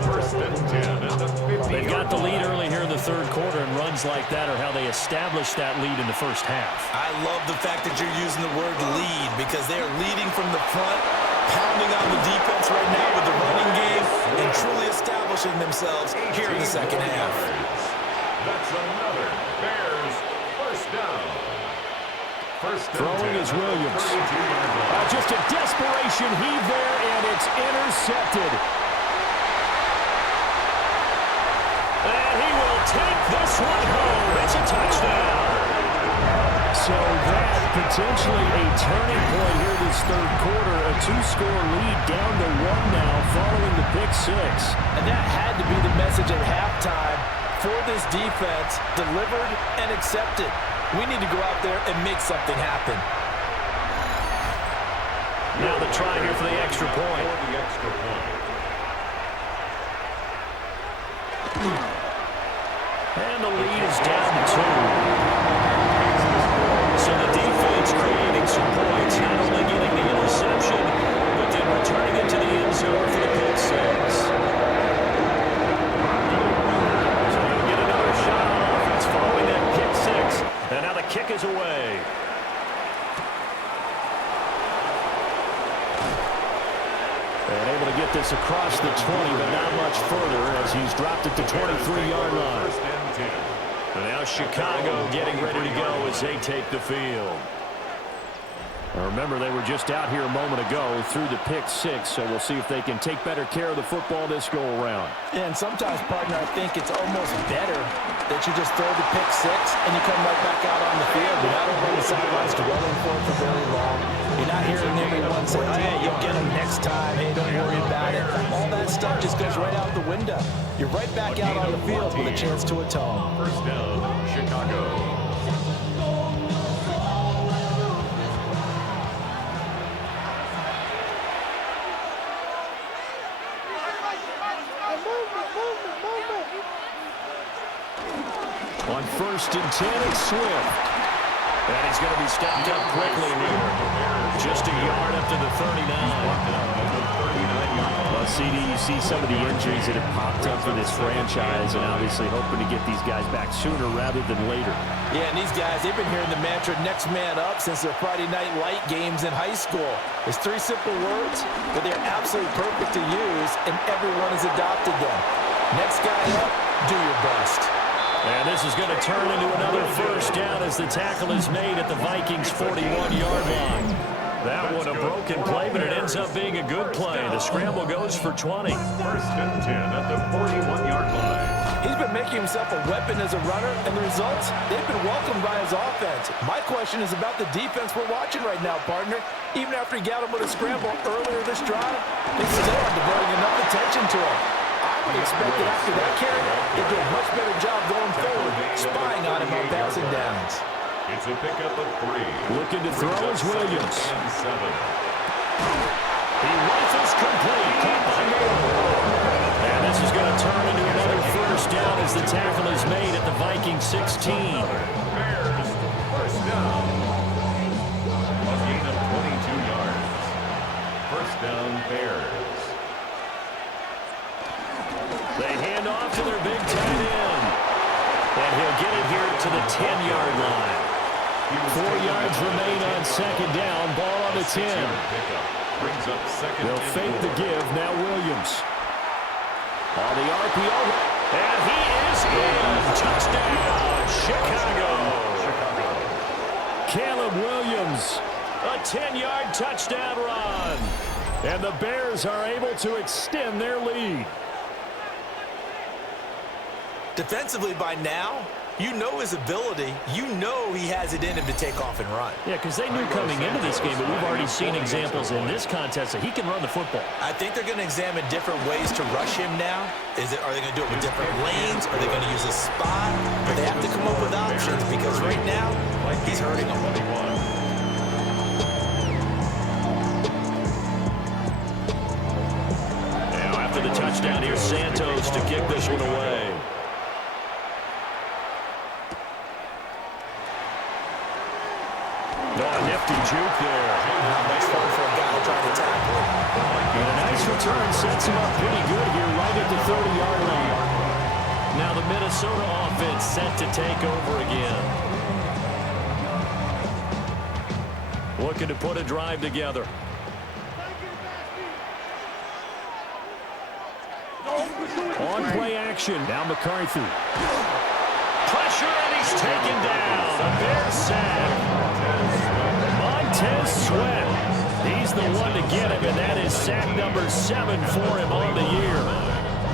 First and 10 at the 50. They've got the lead early here in the third quarter, and runs like that are how they established that lead in the first half. I love the fact that you're using the word lead because they are leading from the front, pounding on the defense right now with the running game, and truly establishing themselves here in the second half. That's another Bears first down. First and Throwing 10 is Williams. 32-yard line. Just a desperation heave there, and it's intercepted. And he will take this one home. It's a touchdown. So that potentially a turning point here this third quarter. A 2-score lead down to 1 now following the pick 6. And that had to be the message at halftime for this defense, delivered and accepted. We need to go out there and make something happen. Now the try here for the extra point. And the lead is down to 2. So the defense creating some points, not only getting the interception, but then returning it to the end zone for the pick 6. And able to get this across the 20, but not much further as he's dropped it to 23-yard line. First and 10. And now Chicago getting ready to go as they take the field. Now remember, they were just out here a moment ago through the pick six, so we'll see if they can take better care of the football this go-around. Yeah, and sometimes, partner, I think it's almost better that you just throw the pick six and you come right back out on the field. You're not over on the sidelines dwelling for it for very long. You're not hearing everyone say, oh, yeah, you'll get them next time. Hey, don't worry about it. All that stuff just goes right out the window. You're right back out on the field with a chance to atone. First down, Chicago. On first and 10, it's Swift. And he's going to be stopped up quickly here. Just a yard up to the 39. Well, CD, you see some of the injuries that have popped up for this franchise, and obviously hoping to get these guys back sooner rather than later. Yeah, and these guys, they've been hearing the mantra next man up since their Friday night light games in high school. It's three simple words, but they're absolutely perfect to use, and everyone has adopted them. Next guy up, do your best. And this is going to turn into another first down as the tackle is made at the Vikings' 41-yard line. That one a broken play, but it ends up being a good play. The scramble goes for 20. First and 10 at the 41-yard line. He's been making himself a weapon as a runner, and the results, they've been welcomed by his offense. My question is about the defense we're watching right now, partner. Even after he got him with a scramble earlier this drive, they still are devoting enough attention to him. I would expect that after that carry, they do a much better job going forward, spying on him on passing downs. It's a pickup of 3. Looking to throw is Williams. And 7. He rifles complete. Caught by Moore. And this is going to turn into another first down as the tackle is made at the Vikings 16. Bears, first down. A gain of 22 yards. First down, Bears. They hand off to their big tight end. And he'll get it here to the 10-yard line. 4 yards remain on second down. Ball on the 10. They'll fake the give. Now Williams. On the RPO. And he is in. Touchdown, Chicago. Caleb Williams. A 10-yard touchdown run. And the Bears are able to extend their lead. Defensively by now, you know his ability. You know he has it in him to take off and run. Yeah, because they knew coming into this game, but we've already seen examples in this contest that he can run the football. I think they're going to examine different ways to rush him now. Are they going to do it with different lanes? Are they going to use a spot? But they have to come up with options because right now, he's hurting them. Now after the touchdown, here's Santos to kick this one away. Nifty juke there. Not much fun for a guy trying to tackle him. And a nice return sets him up pretty good here right at the 30-yard line. Now the Minnesota offense set to take over again. Looking to put a drive together. On play action. Now McCarthy. Pressure and he's taken down. A Bears sack. Montez Sweat. He's the one to get him, and that is sack number 7 for him on the year.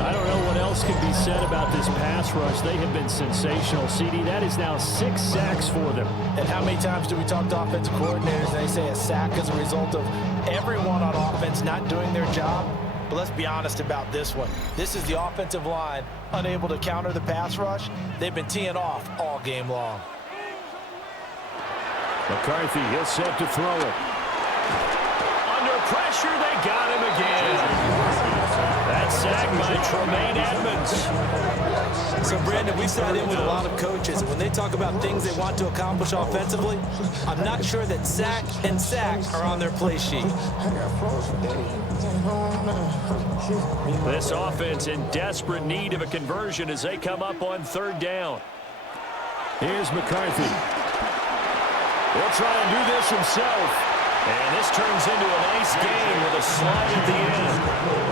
I don't know what else can be said about this pass rush. They have been sensational. CD, that is now 6 sacks for them. And how many times do we talk to offensive coordinators and they say a sack is a result of everyone on offense not doing their job? But let's be honest about this one. This is the offensive line unable to counter the pass rush. They've been teeing off all game long. McCarthy, he'll set to throw it. Under pressure, they got him again. That sack by Tremaine Edmonds. So, Brandon, we sat in with a lot of coaches, and when they talk about things they want to accomplish offensively, I'm not sure that sack and sack are on their play sheet. This offense in desperate need of a conversion as they come up on 3rd down. Here's McCarthy. He'll try and do this himself. And this turns into a nice game with a slide at the end.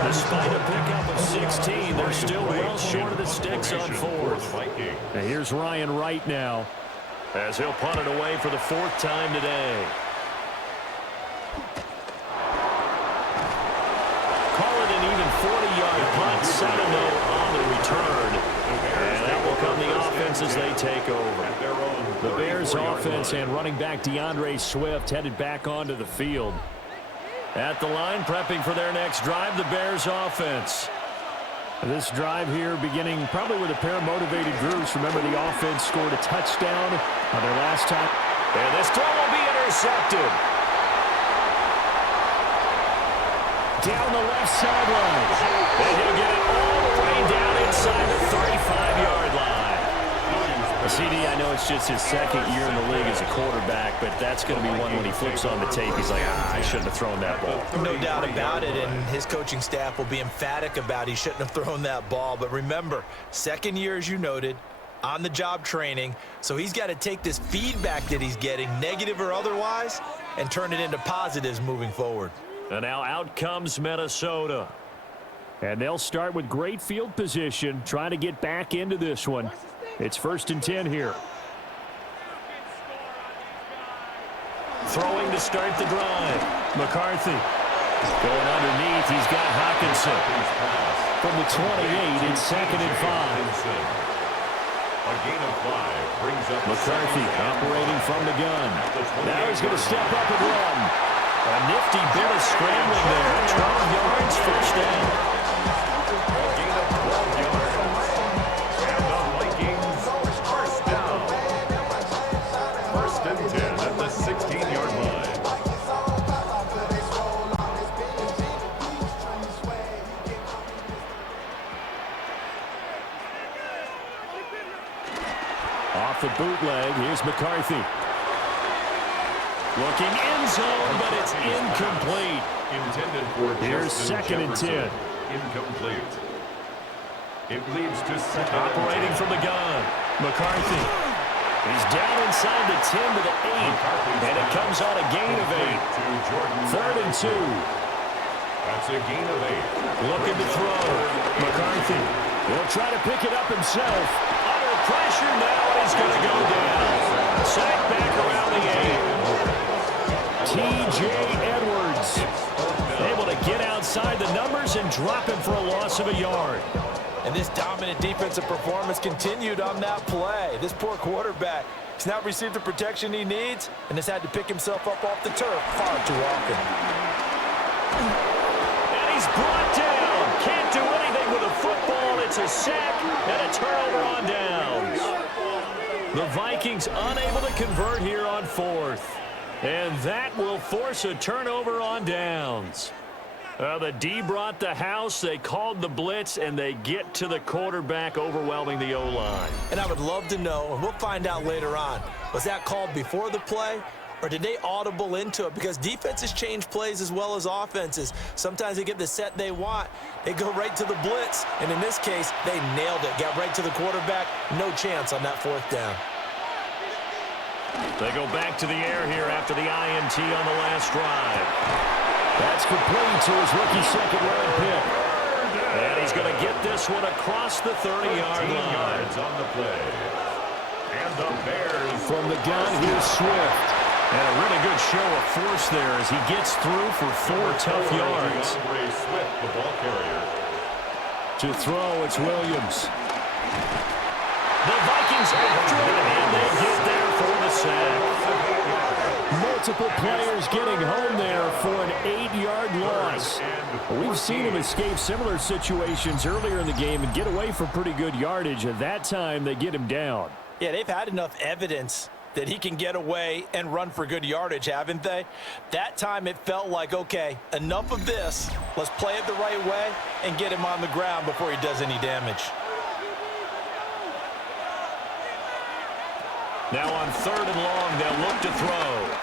Despite a pickup of 16, they're still well short of the sticks on fourth. And here's Ryan Wright now, as he'll punt it away for the fourth time today. Call it an even 40-yard punt, 7-0 on the return. And that will come the offense as they take over. The Bears offense and running back DeAndre Swift headed back onto the field. At the line, prepping for their next drive, the Bears offense. This drive here beginning probably with a pair of motivated groups. Remember, the offense scored a touchdown on their last time. And this throw will be intercepted. Down the left sideline. And he'll get it all the way down inside the 35-yard line. CD, I know it's just his second year in the league as a quarterback, but that's going to be one when he flips on the tape. He's like, I shouldn't have thrown that ball. No doubt about it, and his coaching staff will be emphatic about he shouldn't have thrown that ball. But remember, second year, as you noted, on-the-job training, so he's got to take this feedback that he's getting, negative or otherwise, and turn it into positives moving forward. And now out comes Minnesota. And they'll start with great field position, trying to get back into this one. It's 1st and 10 here. Throwing to start the drive. McCarthy going underneath. He's got Hawkinson. From the 28, it's 2nd and 5. A gain of 5 brings up McCarthy operating from the gun. Now he's going to step up and run. A nifty bit of scrambling there. 12 yards, first down. A gain of 12 yards. And the Vikings first down. 1st and 10 at the 16-yard line. Off the bootleg, here's McCarthy. Looking end zone, but it's incomplete. Intended for Here's Justin 2nd and 10. Jefferson. Incomplete. It leads to 2nd Operating and 10. from the gun. McCarthy. He's down inside the 10 to the 8. And it comes on a gain of 8. To Jordan 3rd and 2. That's a gain of 8. Looking to throw. McCarthy. He'll try to pick it up himself. Under pressure now, and he's going to go down. Sack back around the 8. T.J. Edwards able to get outside the numbers and drop him for a loss of a yard. And this dominant defensive performance continued on that play. This poor quarterback has not received the protection he needs and has had to pick himself up off the turf far too often. And he's brought down. Can't do anything with a football. It's a sack and a turnover on downs. The Vikings unable to convert here on 4th. And that will force a turnover on downs. The D brought the house, they called the blitz, and they get to the quarterback, overwhelming the O-line. And I would love to know, and we'll find out later on, was that called before the play, or did they audible into it? Because defenses change plays as well as offenses. Sometimes they get the set they want. They go right to the blitz, and in this case, they nailed it. Got right to the quarterback, no chance on that 4th down. They go back to the air here after the INT on the last drive. That's complete to his rookie 2nd-round pick. And he's going to get this one across the 30-yard line. Yards on the play. And the Bears. From the gun, here's Swift. And a really good show of force there as he gets through for 4 tough yards. Swift, the ball carrier. To throw, it's Williams. The Vikings after it, and they get there for the sack. Multiple players getting home there for an 8-yard loss. We've seen him escape similar situations earlier in the game and get away for pretty good yardage. At that time, they get him down. Yeah, they've had enough evidence that he can get away and run for good yardage, haven't they? That time it felt like, okay, enough of this. Let's play it the right way and get him on the ground before he does any damage. Now on 3rd and long, they'll look to throw.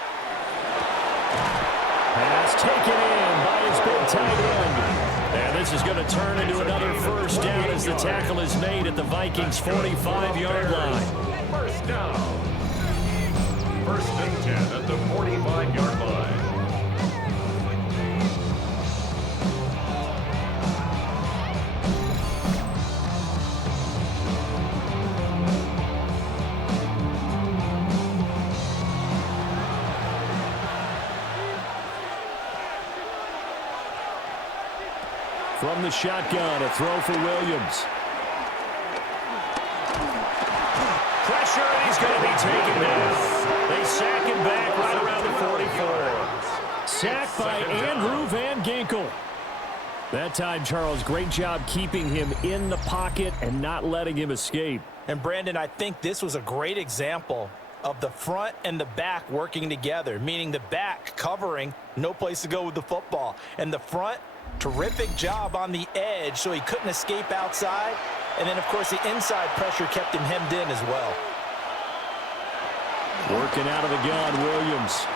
Pass taken in by his big tight end. And this is going to turn into another first down as the tackle is made at the Vikings' 45-yard line. First down. 1st and 10 at the 45-yard line. From the shotgun, a throw for Williams. Pressure, and he's going to be taken down. They sack him back right around the 44. Sacked by Andrew Van Ginkel. That time, Charles, great job keeping him in the pocket and not letting him escape. And, Brandon, I think this was a great example of the front and the back working together, meaning the back covering, no place to go with the football. And the front, terrific job on the edge so he couldn't escape outside. And then, of course, the inside pressure kept him hemmed in as well. Working out of the gun, Williams.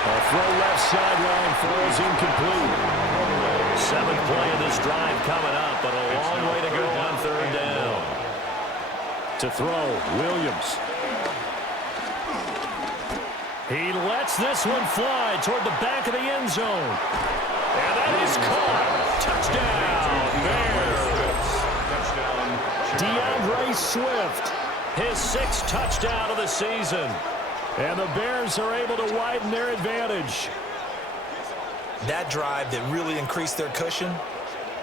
A throw left sideline falls incomplete. 7th play of this drive coming up, but a long way to go on 3rd down. To throw, Williams. He lets this one fly toward the back of the end zone. And that is caught. Touchdown, Bears. DeAndre Swift, his 6th touchdown of the season. And the Bears are able to widen their advantage. That drive that really increased their cushion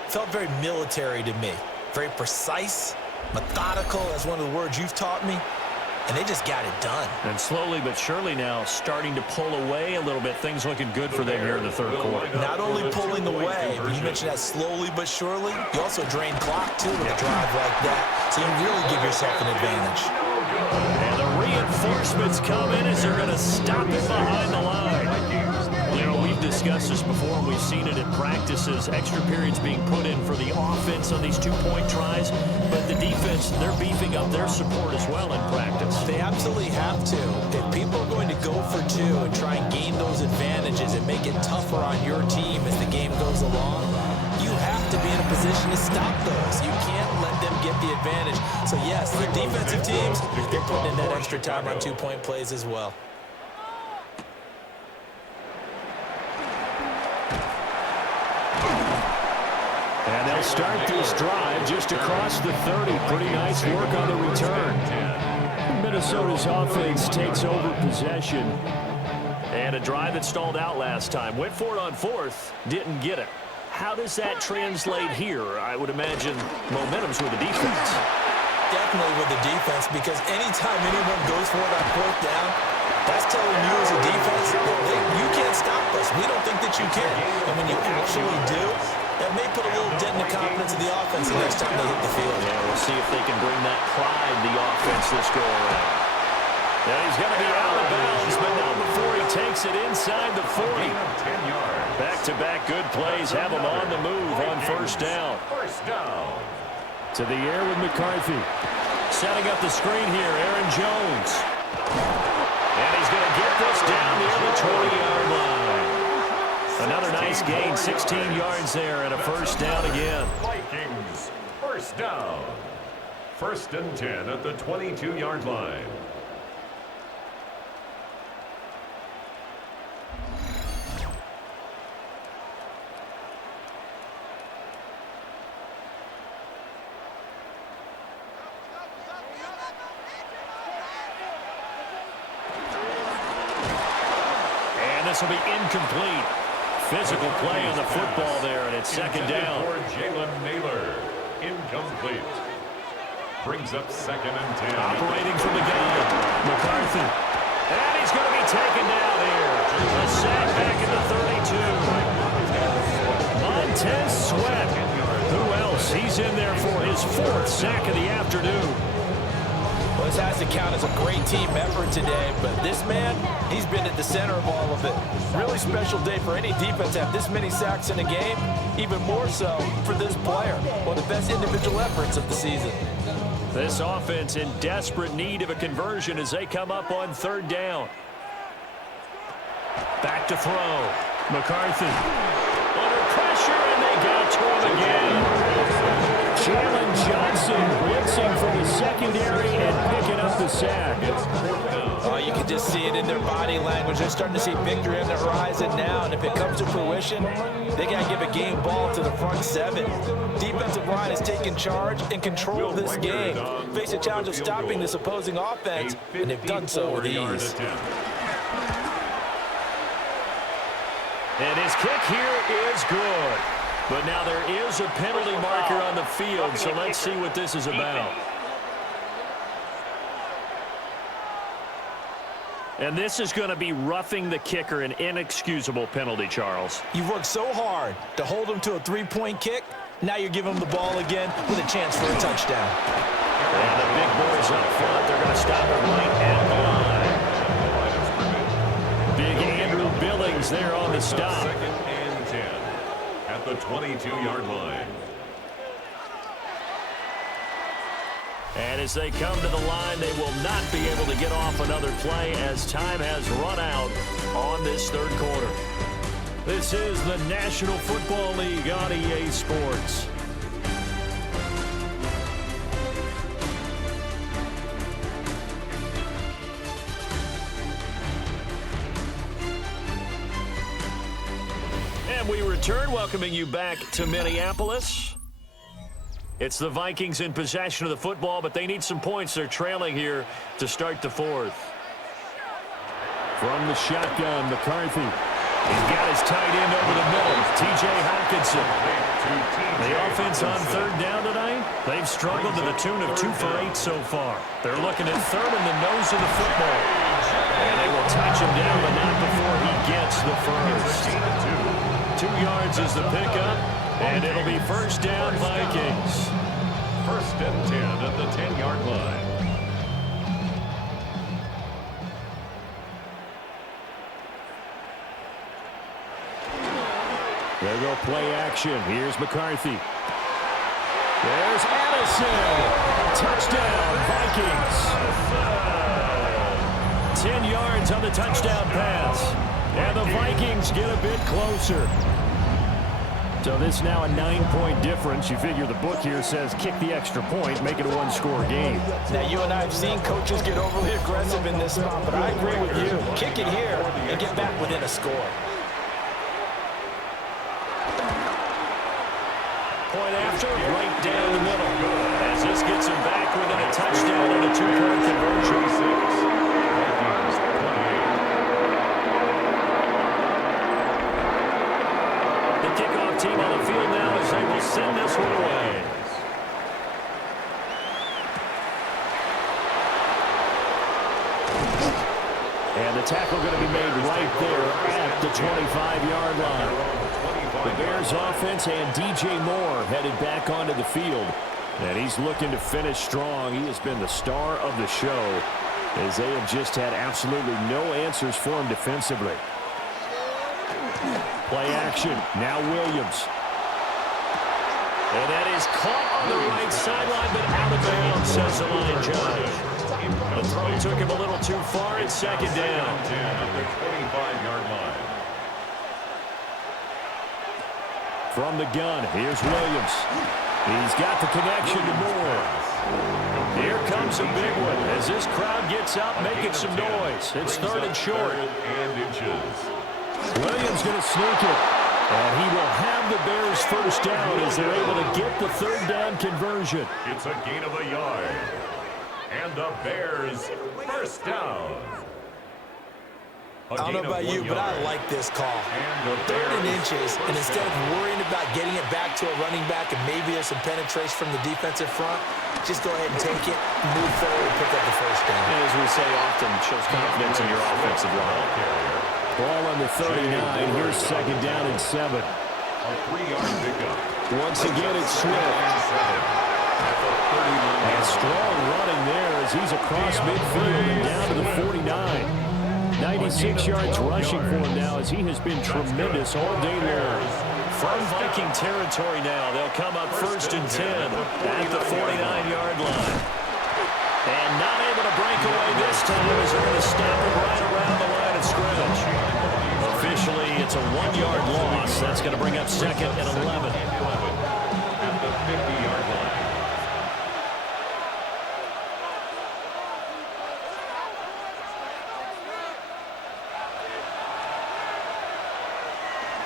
felt very military to me. Very precise, methodical, that's one of the words you've taught me. And they just got it done. And slowly but surely now starting to pull away a little bit. Things looking good for them here in the 3rd quarter. Not only pulling away, but you mentioned that slowly but surely. You also drain clock, too, with a drive like that. So you really give yourself an advantage. And the reinforcements come in as they're going to stop it behind the line. You know, we've discussed this before, and we've seen it in practices. Extra periods being put in for the offense on these 2-point tries. But the defense, they're beefing up their support as well in practice. They absolutely have to. If people are going to go for 2 and try and gain those advantages and make it tougher on your team as the game goes along, you have to be in a position to stop those. You can't let them get the advantage. So, yes, the defensive teams, they're putting in that extra time on 2-point plays as well. And they'll start this drive just across the 30. Pretty nice work on the return. Minnesota's offense takes over possession. And a drive that stalled out last time. Went for it on 4th, didn't get it. How does that translate here? I would imagine momentum's with the defense. Definitely with the defense, because anytime anyone goes for it on 4th down, that's telling you as a defense, you can't stop us. We don't think that you can. And when you actually do, that may put a little dent in the confidence of the offense the next time they hit the field. Yeah, we'll see if they can bring that pride, the offense, this go around. And he's going to be out of bounds, but not before he takes it inside the 40. Back-to-back good plays have him on the move on 1st down. To the air with McCarthy. Setting up the screen here, Aaron Jones. And he's going to get this down near the 20-yard line. Another nice gain, 16 yards there, and a 1st down again. Vikings, 1st down. 1st and 10 at the 22-yard line. This will be incomplete. Physical play on the football there, and it's 2nd down. For Jalen Naylor, incomplete. Brings up 2nd and 10. Operating from the gun, McCarthy. And he's going to be taken down here. A sack back at the 32. Montez Sweat. Who else? He's in there for his 4th sack of the afternoon. Well, this has to count as a great team effort today, but this man, he's been at the center of all of it. Really special day for any defense to have this many sacks in a game, even more so for this player. One of the best individual efforts of the season. This offense in desperate need of a conversion as they come up on 3rd down. Back to throw. McCarthy. Under pressure, and they got to him again. Jalen Johnson blitzing from the secondary and picking up the sack. Oh, you can just see it in their body language. They're starting to see victory on the horizon now, and if it comes to fruition, they got to give a game ball to the front 7. Defensive line is taking charge and control of this game. Face a challenge of stopping this opposing offense, and they've done so with ease. And his kick here is good. But now there is a penalty marker on the field, so let's see what this is about. And this is going to be roughing the kicker, an inexcusable penalty, Charles. You've worked so hard to hold him to a three-point kick. Now you're giving him the ball again with a chance for a touchdown. And the big boys up front, they're going to stop it right at the line. Big Andrew Billings there on the stop. Second and 10 at the 22-yard line. And as they come to the line, they will not be able to get off another play as time has run out on this third quarter. This is the National Football League on EA Sports. And we return, welcoming you back to Minneapolis. It's the Vikings in possession of the football, but they need some points. They're trailing here to start the fourth. From the shotgun, McCarthy. He's got his tight end over the middle, T.J. Hockenson. The offense on third down tonight, they've struggled to the tune of 2 for 8 so far. They're looking at third in the nose of the football. And they will touch him down, but not before he gets the first. 2 yards is the pickup. And it'll be first down, Vikings. First and 10 at the 10-yard line. There go play action. Here's McCarthy. There's Addison. Touchdown, Vikings. 10 yards on the touchdown pass. And the Vikings get a bit closer. So this now a 9-point difference. You figure the book here says kick the extra point, make it a 1-score game. Now, you and I have seen coaches get overly aggressive in this spot, but I agree with you. Kick it here and get back within a score. Point after, right down the middle. As this gets him back within a touchdown and a 2-point conversion. Team on the field now as they will send this one away. And the tackle going to be made right there at the 25-yard line. The Bears offense and DJ Moore headed back onto the field. And he's looking to finish strong. He has been the star of the show as they have just had absolutely no answers for him defensively. Play action. Now Williams. And that is caught on the right sideline, but out of bounds, says the line judge. The throw took him a little too far. It's second down. At the 25-yard line. From the gun, here's Williams. He's got the connection to Moore. Here comes a big one as this crowd gets up, making some noise. It's third and short. Williams going to sneak it. And he will have the Bears first down as they're able to get the third down conversion. It's a gain of a yard. And the Bears first down. I don't know about you, but I like this call. Third and inches, and instead of worrying about getting it back to a running back and maybe there's some penetration from the defensive front, just go ahead and take it, move forward, and pick up the first down. And as we say often, shows confidence in your offensive line. Ball on the 39. Here's second down and 7. A 3-yard pickup. Once again, it's Swift. And strong running there as he's across midfield and down to the 49. 96 yards rushing for him now as he has been tremendous all day long. From Viking territory now, they'll come up first and 10 at the 49-yard line. And not able to break away this time as they're going to stop him right around the line of scrimmage. Officially, it's a 1-yard loss. That's going to bring up second and 11. At the 50-yard line.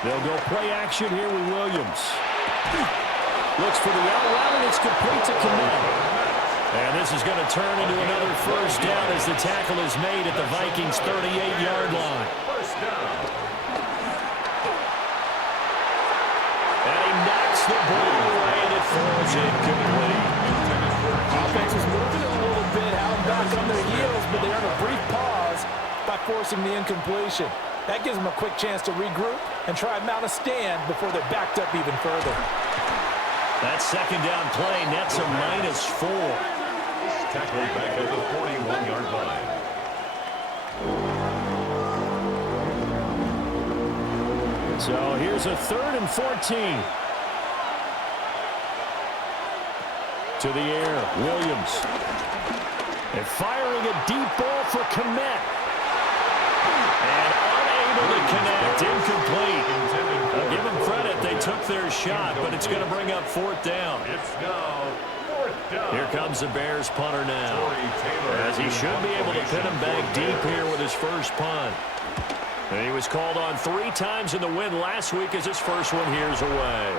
They'll go play action here with Williams. Looks for the out route, and it's complete to Connell. And this is going to turn into another first down as the tackle is made at the Vikings' 38-yard line. First down. And knocks the ball away, and it falls incomplete. Offense is moving a little bit, out back on their heels, but they earn a brief pause by forcing the incompletion. That gives them a quick chance to regroup and try and mount a stand before they're backed up even further. That second down play nets a -4. Tackled back at the 41-yard line. So here's a 3rd and 14. To the air, Williams. And firing a deep ball for Kmet. And unable to connect, incomplete. I'll give them credit, they took their shot, but it's going to bring up 4th down. It's now 4th down. Here comes the Bears punter now, as he should be able to pin him back deep here with his first punt. And he was called on 3 times in the win last week as his first one here's away.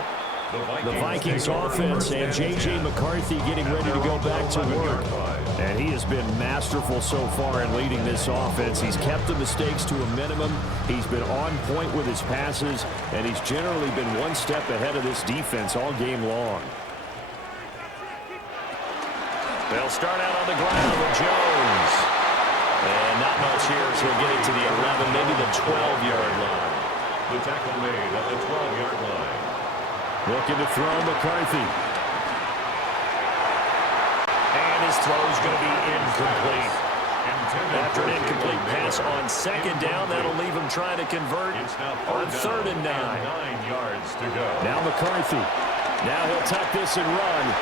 The Vikings offense and J.J. McCarthy getting ready to go back to work. And he has been masterful so far in leading this offense. He's kept the mistakes to a minimum. He's been on point with his passes, and he's generally been one step ahead of this defense all game long. They'll start out on the ground with Jones. And not much here as he'll get it to the 11, maybe the 12-yard line. The tackle made at the 12-yard line. Looking to throw McCarthy. And his throw's going to be incomplete. After an incomplete pass on second down, that'll leave him trying to convert on 3rd and 9. 9 yards to go. Now McCarthy. Now he'll tuck this and run.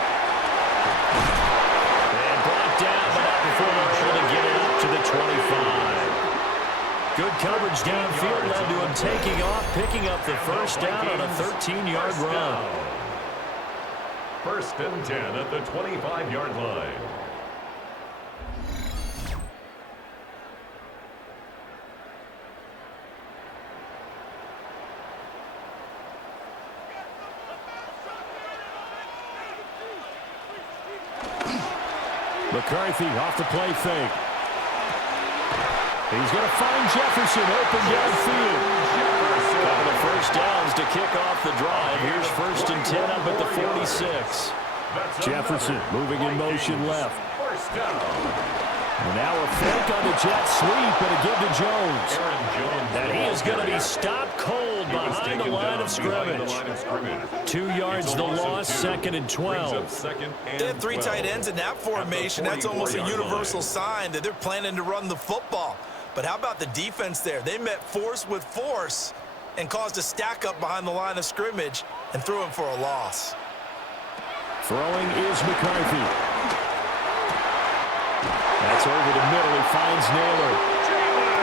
And brought down, but not before they're able to get it up to the 25. Good coverage downfield led to him taking off, picking up the first down on a 13-yard run. 1st and 10 at the 25-yard line. McCarthy off the play fake. He's going to find Jefferson open downfield. Couple of first downs to kick off the drive. Here's 1st and 10 up at the 46. Jefferson moving in motion left. First down. And now a fake on the jet sweep and a give to Jones. And he is going to be stopped cold behind the line of scrimmage. 2 yards the loss, 2nd and 12. They have 3 tight ends in that formation. That's almost a universal sign that they're planning to run the football. But how about the defense there? They met force with force and caused a stack up behind the line of scrimmage and threw him for a loss. Throwing is McCarthy. That's over the middle. He finds Naylor.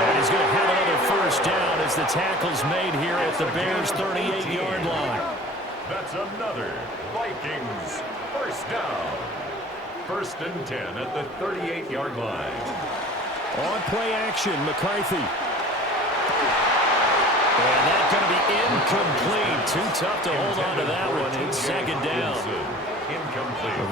And he's going to have another first down as the tackle's made here at the Bears' 38-yard line. That's another Vikings first down. 1st and 10 at the 38-yard line. On play action, McCarthy. And that's going to be incomplete. Too tough to hold on to that one. It's 2nd down.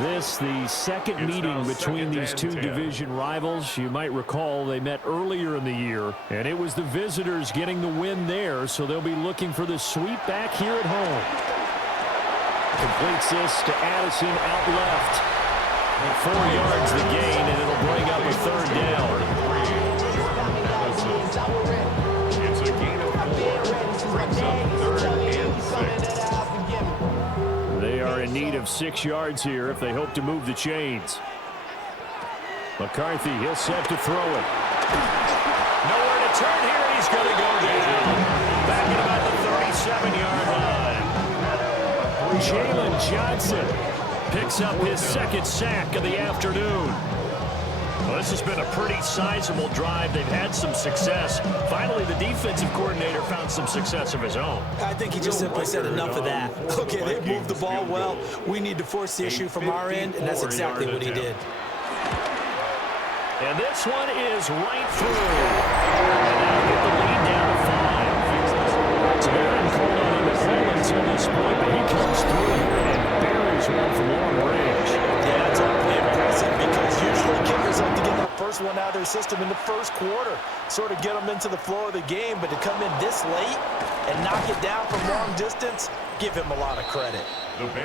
This, the second meeting between these two division rivals. You might recall they met earlier in the year, and it was the visitors getting the win there, so they'll be looking for the sweep back here at home. Completes this to Addison out left. 4 yards the gain, and it'll bring up a 3rd down. It's a gain of 4. Brings up 3rd and 6. They are in need of 6 yards here if they hope to move the chains. McCarthy, he'll set to throw it. Nowhere to turn here. He's going to go down. Back at about the 37-yard line. Jalen Johnson picks up his 2nd sack of the afternoon. Well, this has been a pretty sizable drive. They've had some success. Finally, the defensive coordinator found some success of his own. I think he just simply said enough of that. Okay, they've moved the ball well. We need to force the issue from our end, and that's exactly what he did. And this one is right through. And now get the lead down to 5. It's been called on him until this point, but he comes through here and buries one from long range. Yeah, that's awfully impressive because usually kickers like to get that first one out of their system in the first quarter, sort of get them into the flow of the game, but to come in this late and knock it down from long distance, give him a lot of credit.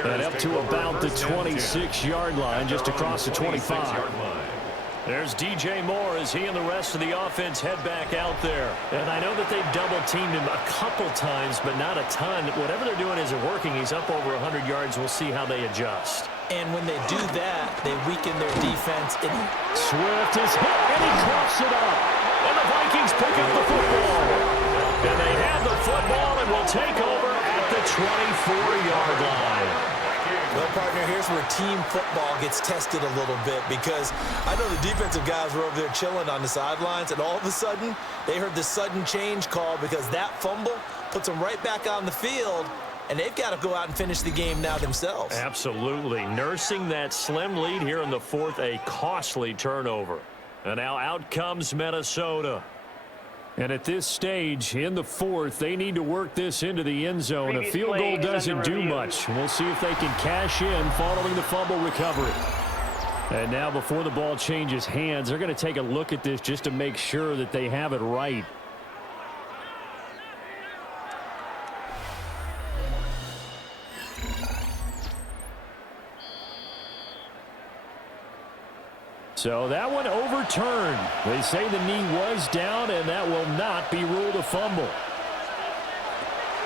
And up to about the 26-yard line, just across the 25. There's DJ Moore as he and the rest of the offense head back out there. And I know that they've double-teamed him a couple times, but not a ton. Whatever they're doing isn't working. He's up over 100 yards. We'll see how they adjust. And when they do that, they weaken their defense. Swift is hit, and he coughs it up. And the Vikings pick up the football. And they have the football and will take over at the 24-yard line. Well, partner, here's where team football gets tested a little bit, because I know the defensive guys were over there chilling on the sidelines, and all of a sudden, they heard the sudden change call because that fumble puts them right back on the field, and they've got to go out and finish the game now themselves. Absolutely. Nursing that slim lead here in the fourth, a costly turnover. And now out comes Minnesota. And at this stage, in the fourth, they need to work this into the end zone. A field goal doesn't do much. We'll see if they can cash in following the fumble recovery. And now before the ball changes hands, they're going to take a look at this just to make sure that they have it right. So that one overturned. They say the knee was down, and that will not be ruled a fumble.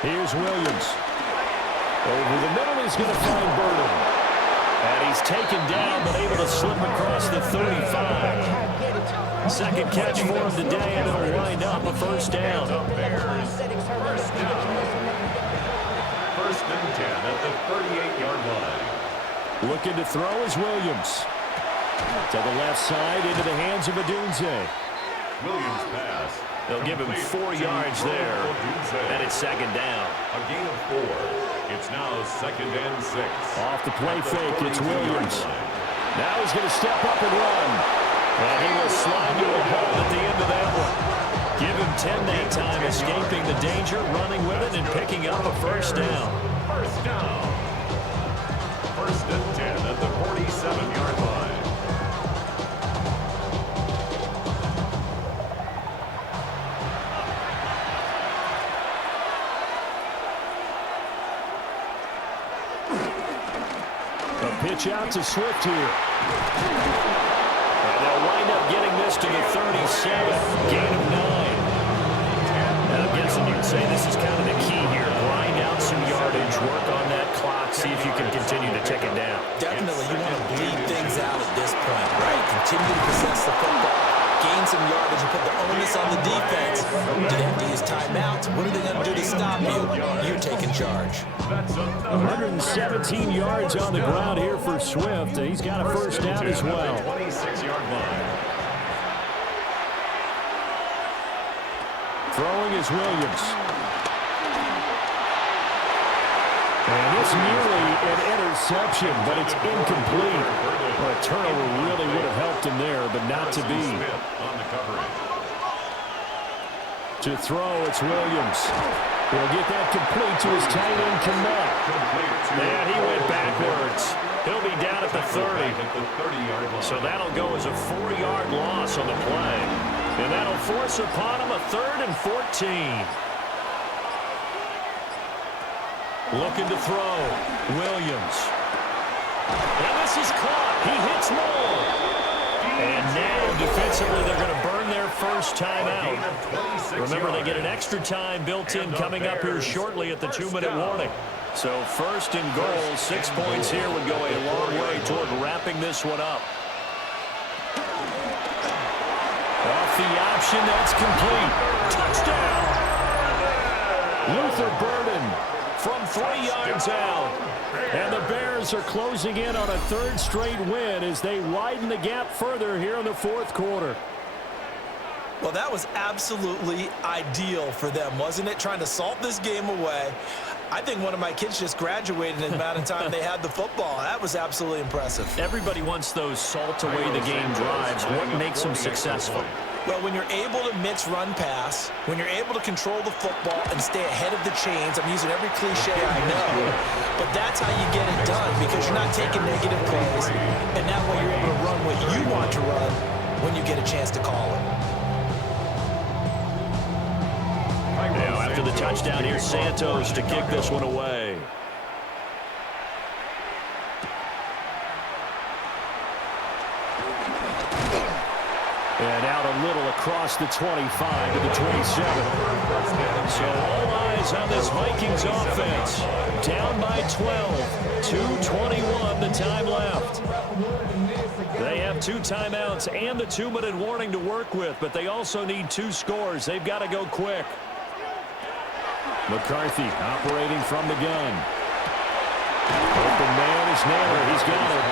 Here's Williams. Over the middle, he's going to find Burden. And he's taken down, but able to slip across the 35. Second catch for him today, and it'll wind up a first down. First and 10 at the 38-yard line. Looking to throw is Williams. To the left side, into the hands of Adunze. Williams pass. They'll give him 4 yards there, and it's second down. A gain of 4. It's now second and 6. Off the play fake, it's Williams. Now he's going to step up and run. And he will slide to a hole at the end of that one. Give him 10 that time, escaping the danger, running with it, and picking up a first down. First down. First and 10 at the 47-yard line. Pitch out to Swift here. And they'll wind up getting this to the 37. Gain of 9. And I'm guessing you'd say this is kind of the key here. Grind out some yardage, work on that clock, see if you can continue to tick it down. Definitely, you want to bleed things out at this point, right? Continue to possess the football, gain some yardage, and put the onus on the defense. Do they have to use timeouts? What are they going to do to stop you? You're taking charge. 117 yards on the ground here for Swift. He's got a first down as well. 26-yard line. Throwing is Williams. And it's nearly an interception, but it's incomplete. Well, a turnover really would have helped him there, but not to be. To throw, it's Williams. He'll get that complete to his tight end, Kmet. And he went backwards. He'll be down at the 30. So that'll go as a 4-yard loss on the play. And that'll force upon him a 3rd and 14. Looking to throw. Williams. And this is caught. He hits Moore. And now, defensively, they're going to burn their first timeout. Remember, they get an extra time built in coming up here shortly at the 2-minute warning. So first and goal, 6 points here would go a long way toward wrapping this one up. Off the option, that's complete. Touchdown! Luther Burden from 3 yards out. And the Bears are closing in on a 3rd straight win as they widen the gap further here in the 4th quarter. Well, that was absolutely ideal for them, wasn't it? Trying to salt this game away. I think one of my kids just graduated in the amount of time they had the football. That was absolutely impressive. Everybody wants those salt-away-the-game drives. What makes them successful? Well, when you're able to mix run-pass, when you're able to control the football and stay ahead of the chains, I'm using every cliche I know, but that's how you get it done because you're not taking negative plays, and that way you're able to run what you want to run when you get a chance to call it. Now, after the touchdown, here's Santos to kick this one away. And out a little across the 25 to the 27. So all eyes on this Vikings offense. Down by 12. 2:21 the time left. They have 2 timeouts and the 2-minute warning to work with, but they also need 2 scores. They've got to go quick. McCarthy operating from the gun. Open man is Naylor. He's got it.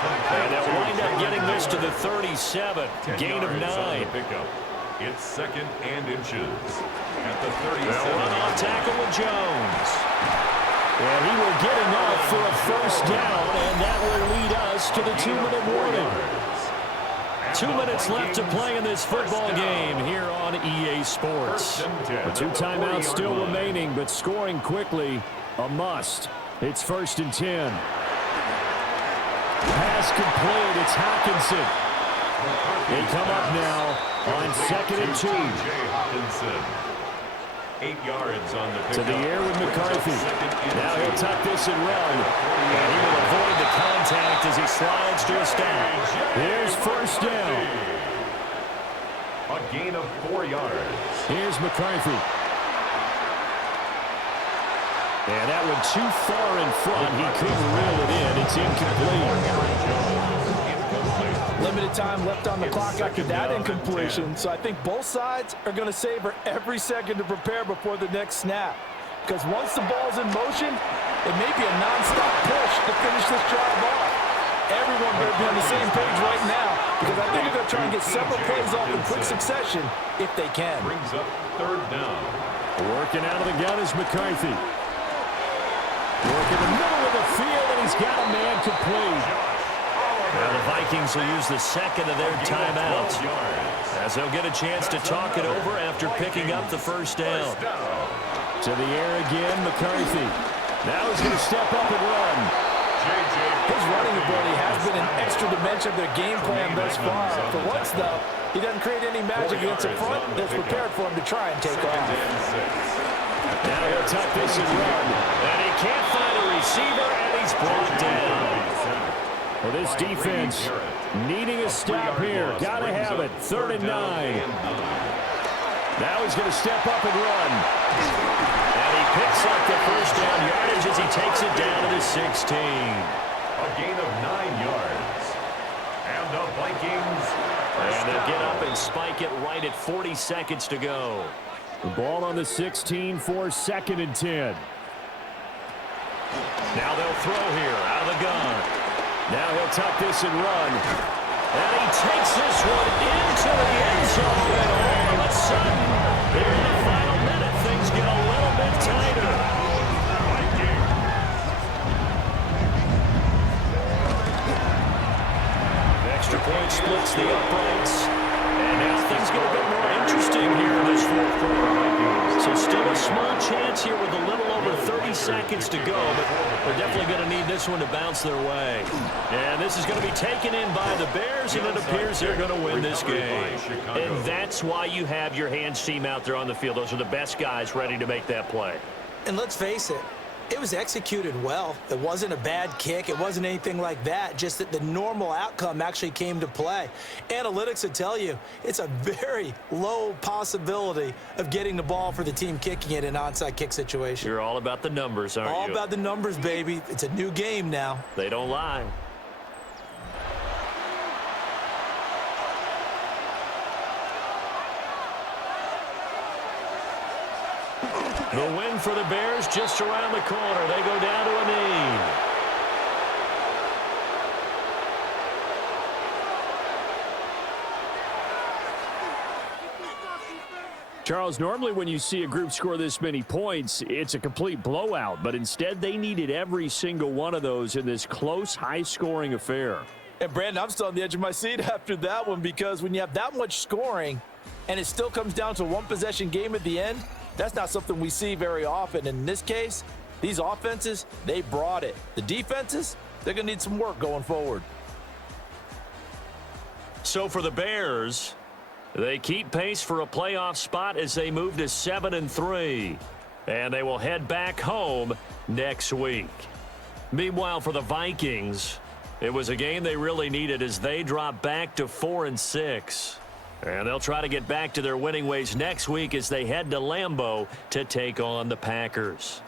And they'll wind up getting this to the 37. Gain of 9. It's 2nd and inches. At the 37. They'll run off tackle with Jones. And he will get enough for a first down, and that will lead us to the 2-minute warning. 2 minutes left to play in this football game here on EA Sports. The 2 timeouts still remaining, but scoring quickly, a must. It's 1st and 10. Pass complete. It's Hockenson. They come up now on 2nd and 2. 8 yards on the pickup. To the air with McCarthy. Now he'll tuck this and run. And he will avoid the contact as he slides to a stop. Here's first down. A gain of 4 yards. Here's McCarthy. And that one too far in front. He couldn't reel it in. It's incomplete. Limited time left on the clock after that incompletion, so I think both sides are going to savor every second to prepare before the next snap. Because once the ball's in motion, it may be a nonstop push to finish this drive off. Everyone better be on the same page right now, because I think they're going to try and get several plays off in quick succession if they can. Brings up 3rd down. Working out of the gun is McCarthy. Working the middle of the field, and he's got a man complete. Now the Vikings will use the 2nd of their timeouts, as they'll get a chance to talk it over after picking up the first down. To the air again, McCarthy. Now he's going to step up and run. His running ability has been an extra dimension of their game plan thus far. For once, though, he doesn't create any magic against the front that's prepared for him to try and take off. Now he'll tuck this and run. And he can't find a receiver, and he's brought down. Well, this defense needing a stop here. Got to have it. 3rd and 9. Now he's going to step up and run. And he picks up the first down yardage as he takes it down to the 16. A gain of 9 yards. And the Vikings. And they'll get up and spike it right at 40 seconds to go. The ball on the 16 for 2nd and 10. Now they'll throw here out of the gun. Now he'll tuck this and run. And he takes this one into the end zone. And all of a sudden, here in the final minute, things get a little bit tighter. Extra point splits the uprights. And now things get a bit more interesting here in this 4th quarter. So still a small chance here with a little over 30 seconds to go, but they're definitely going to need this one to bounce their way. And this is going to be taken in by the Bears, and it appears they're going to win this game. And that's why you have your hands team out there on the field. Those are the best guys ready to make that play. And let's face it, it was executed well. It wasn't a bad kick. It wasn't anything like that, just that the normal outcome actually came to play. Analytics will tell you it's a very low possibility of getting the ball for the team kicking it in an onside kick situation. You're all about the numbers, aren't you? All about the numbers, baby. It's a new game now. They don't lie. The win for the Bears just around the corner. They go down to a knee. Charles, normally when you see a group score this many points, it's a complete blowout. But instead, they needed every single one of those in this close, high-scoring affair. And, Brandon, I'm still on the edge of my seat after that one, because when you have that much scoring and it still comes down to a one-possession game at the end, that's not something we see very often. In this case, these offenses, they brought it. The defenses, they're going to need some work going forward. So for the Bears, they keep pace for a playoff spot as they move to 7-3. And they will head back home next week. Meanwhile, for the Vikings, It was a game they really needed as they drop back to 4-6. And they'll try to get back to their winning ways next week as they head to Lambeau to take on the Packers.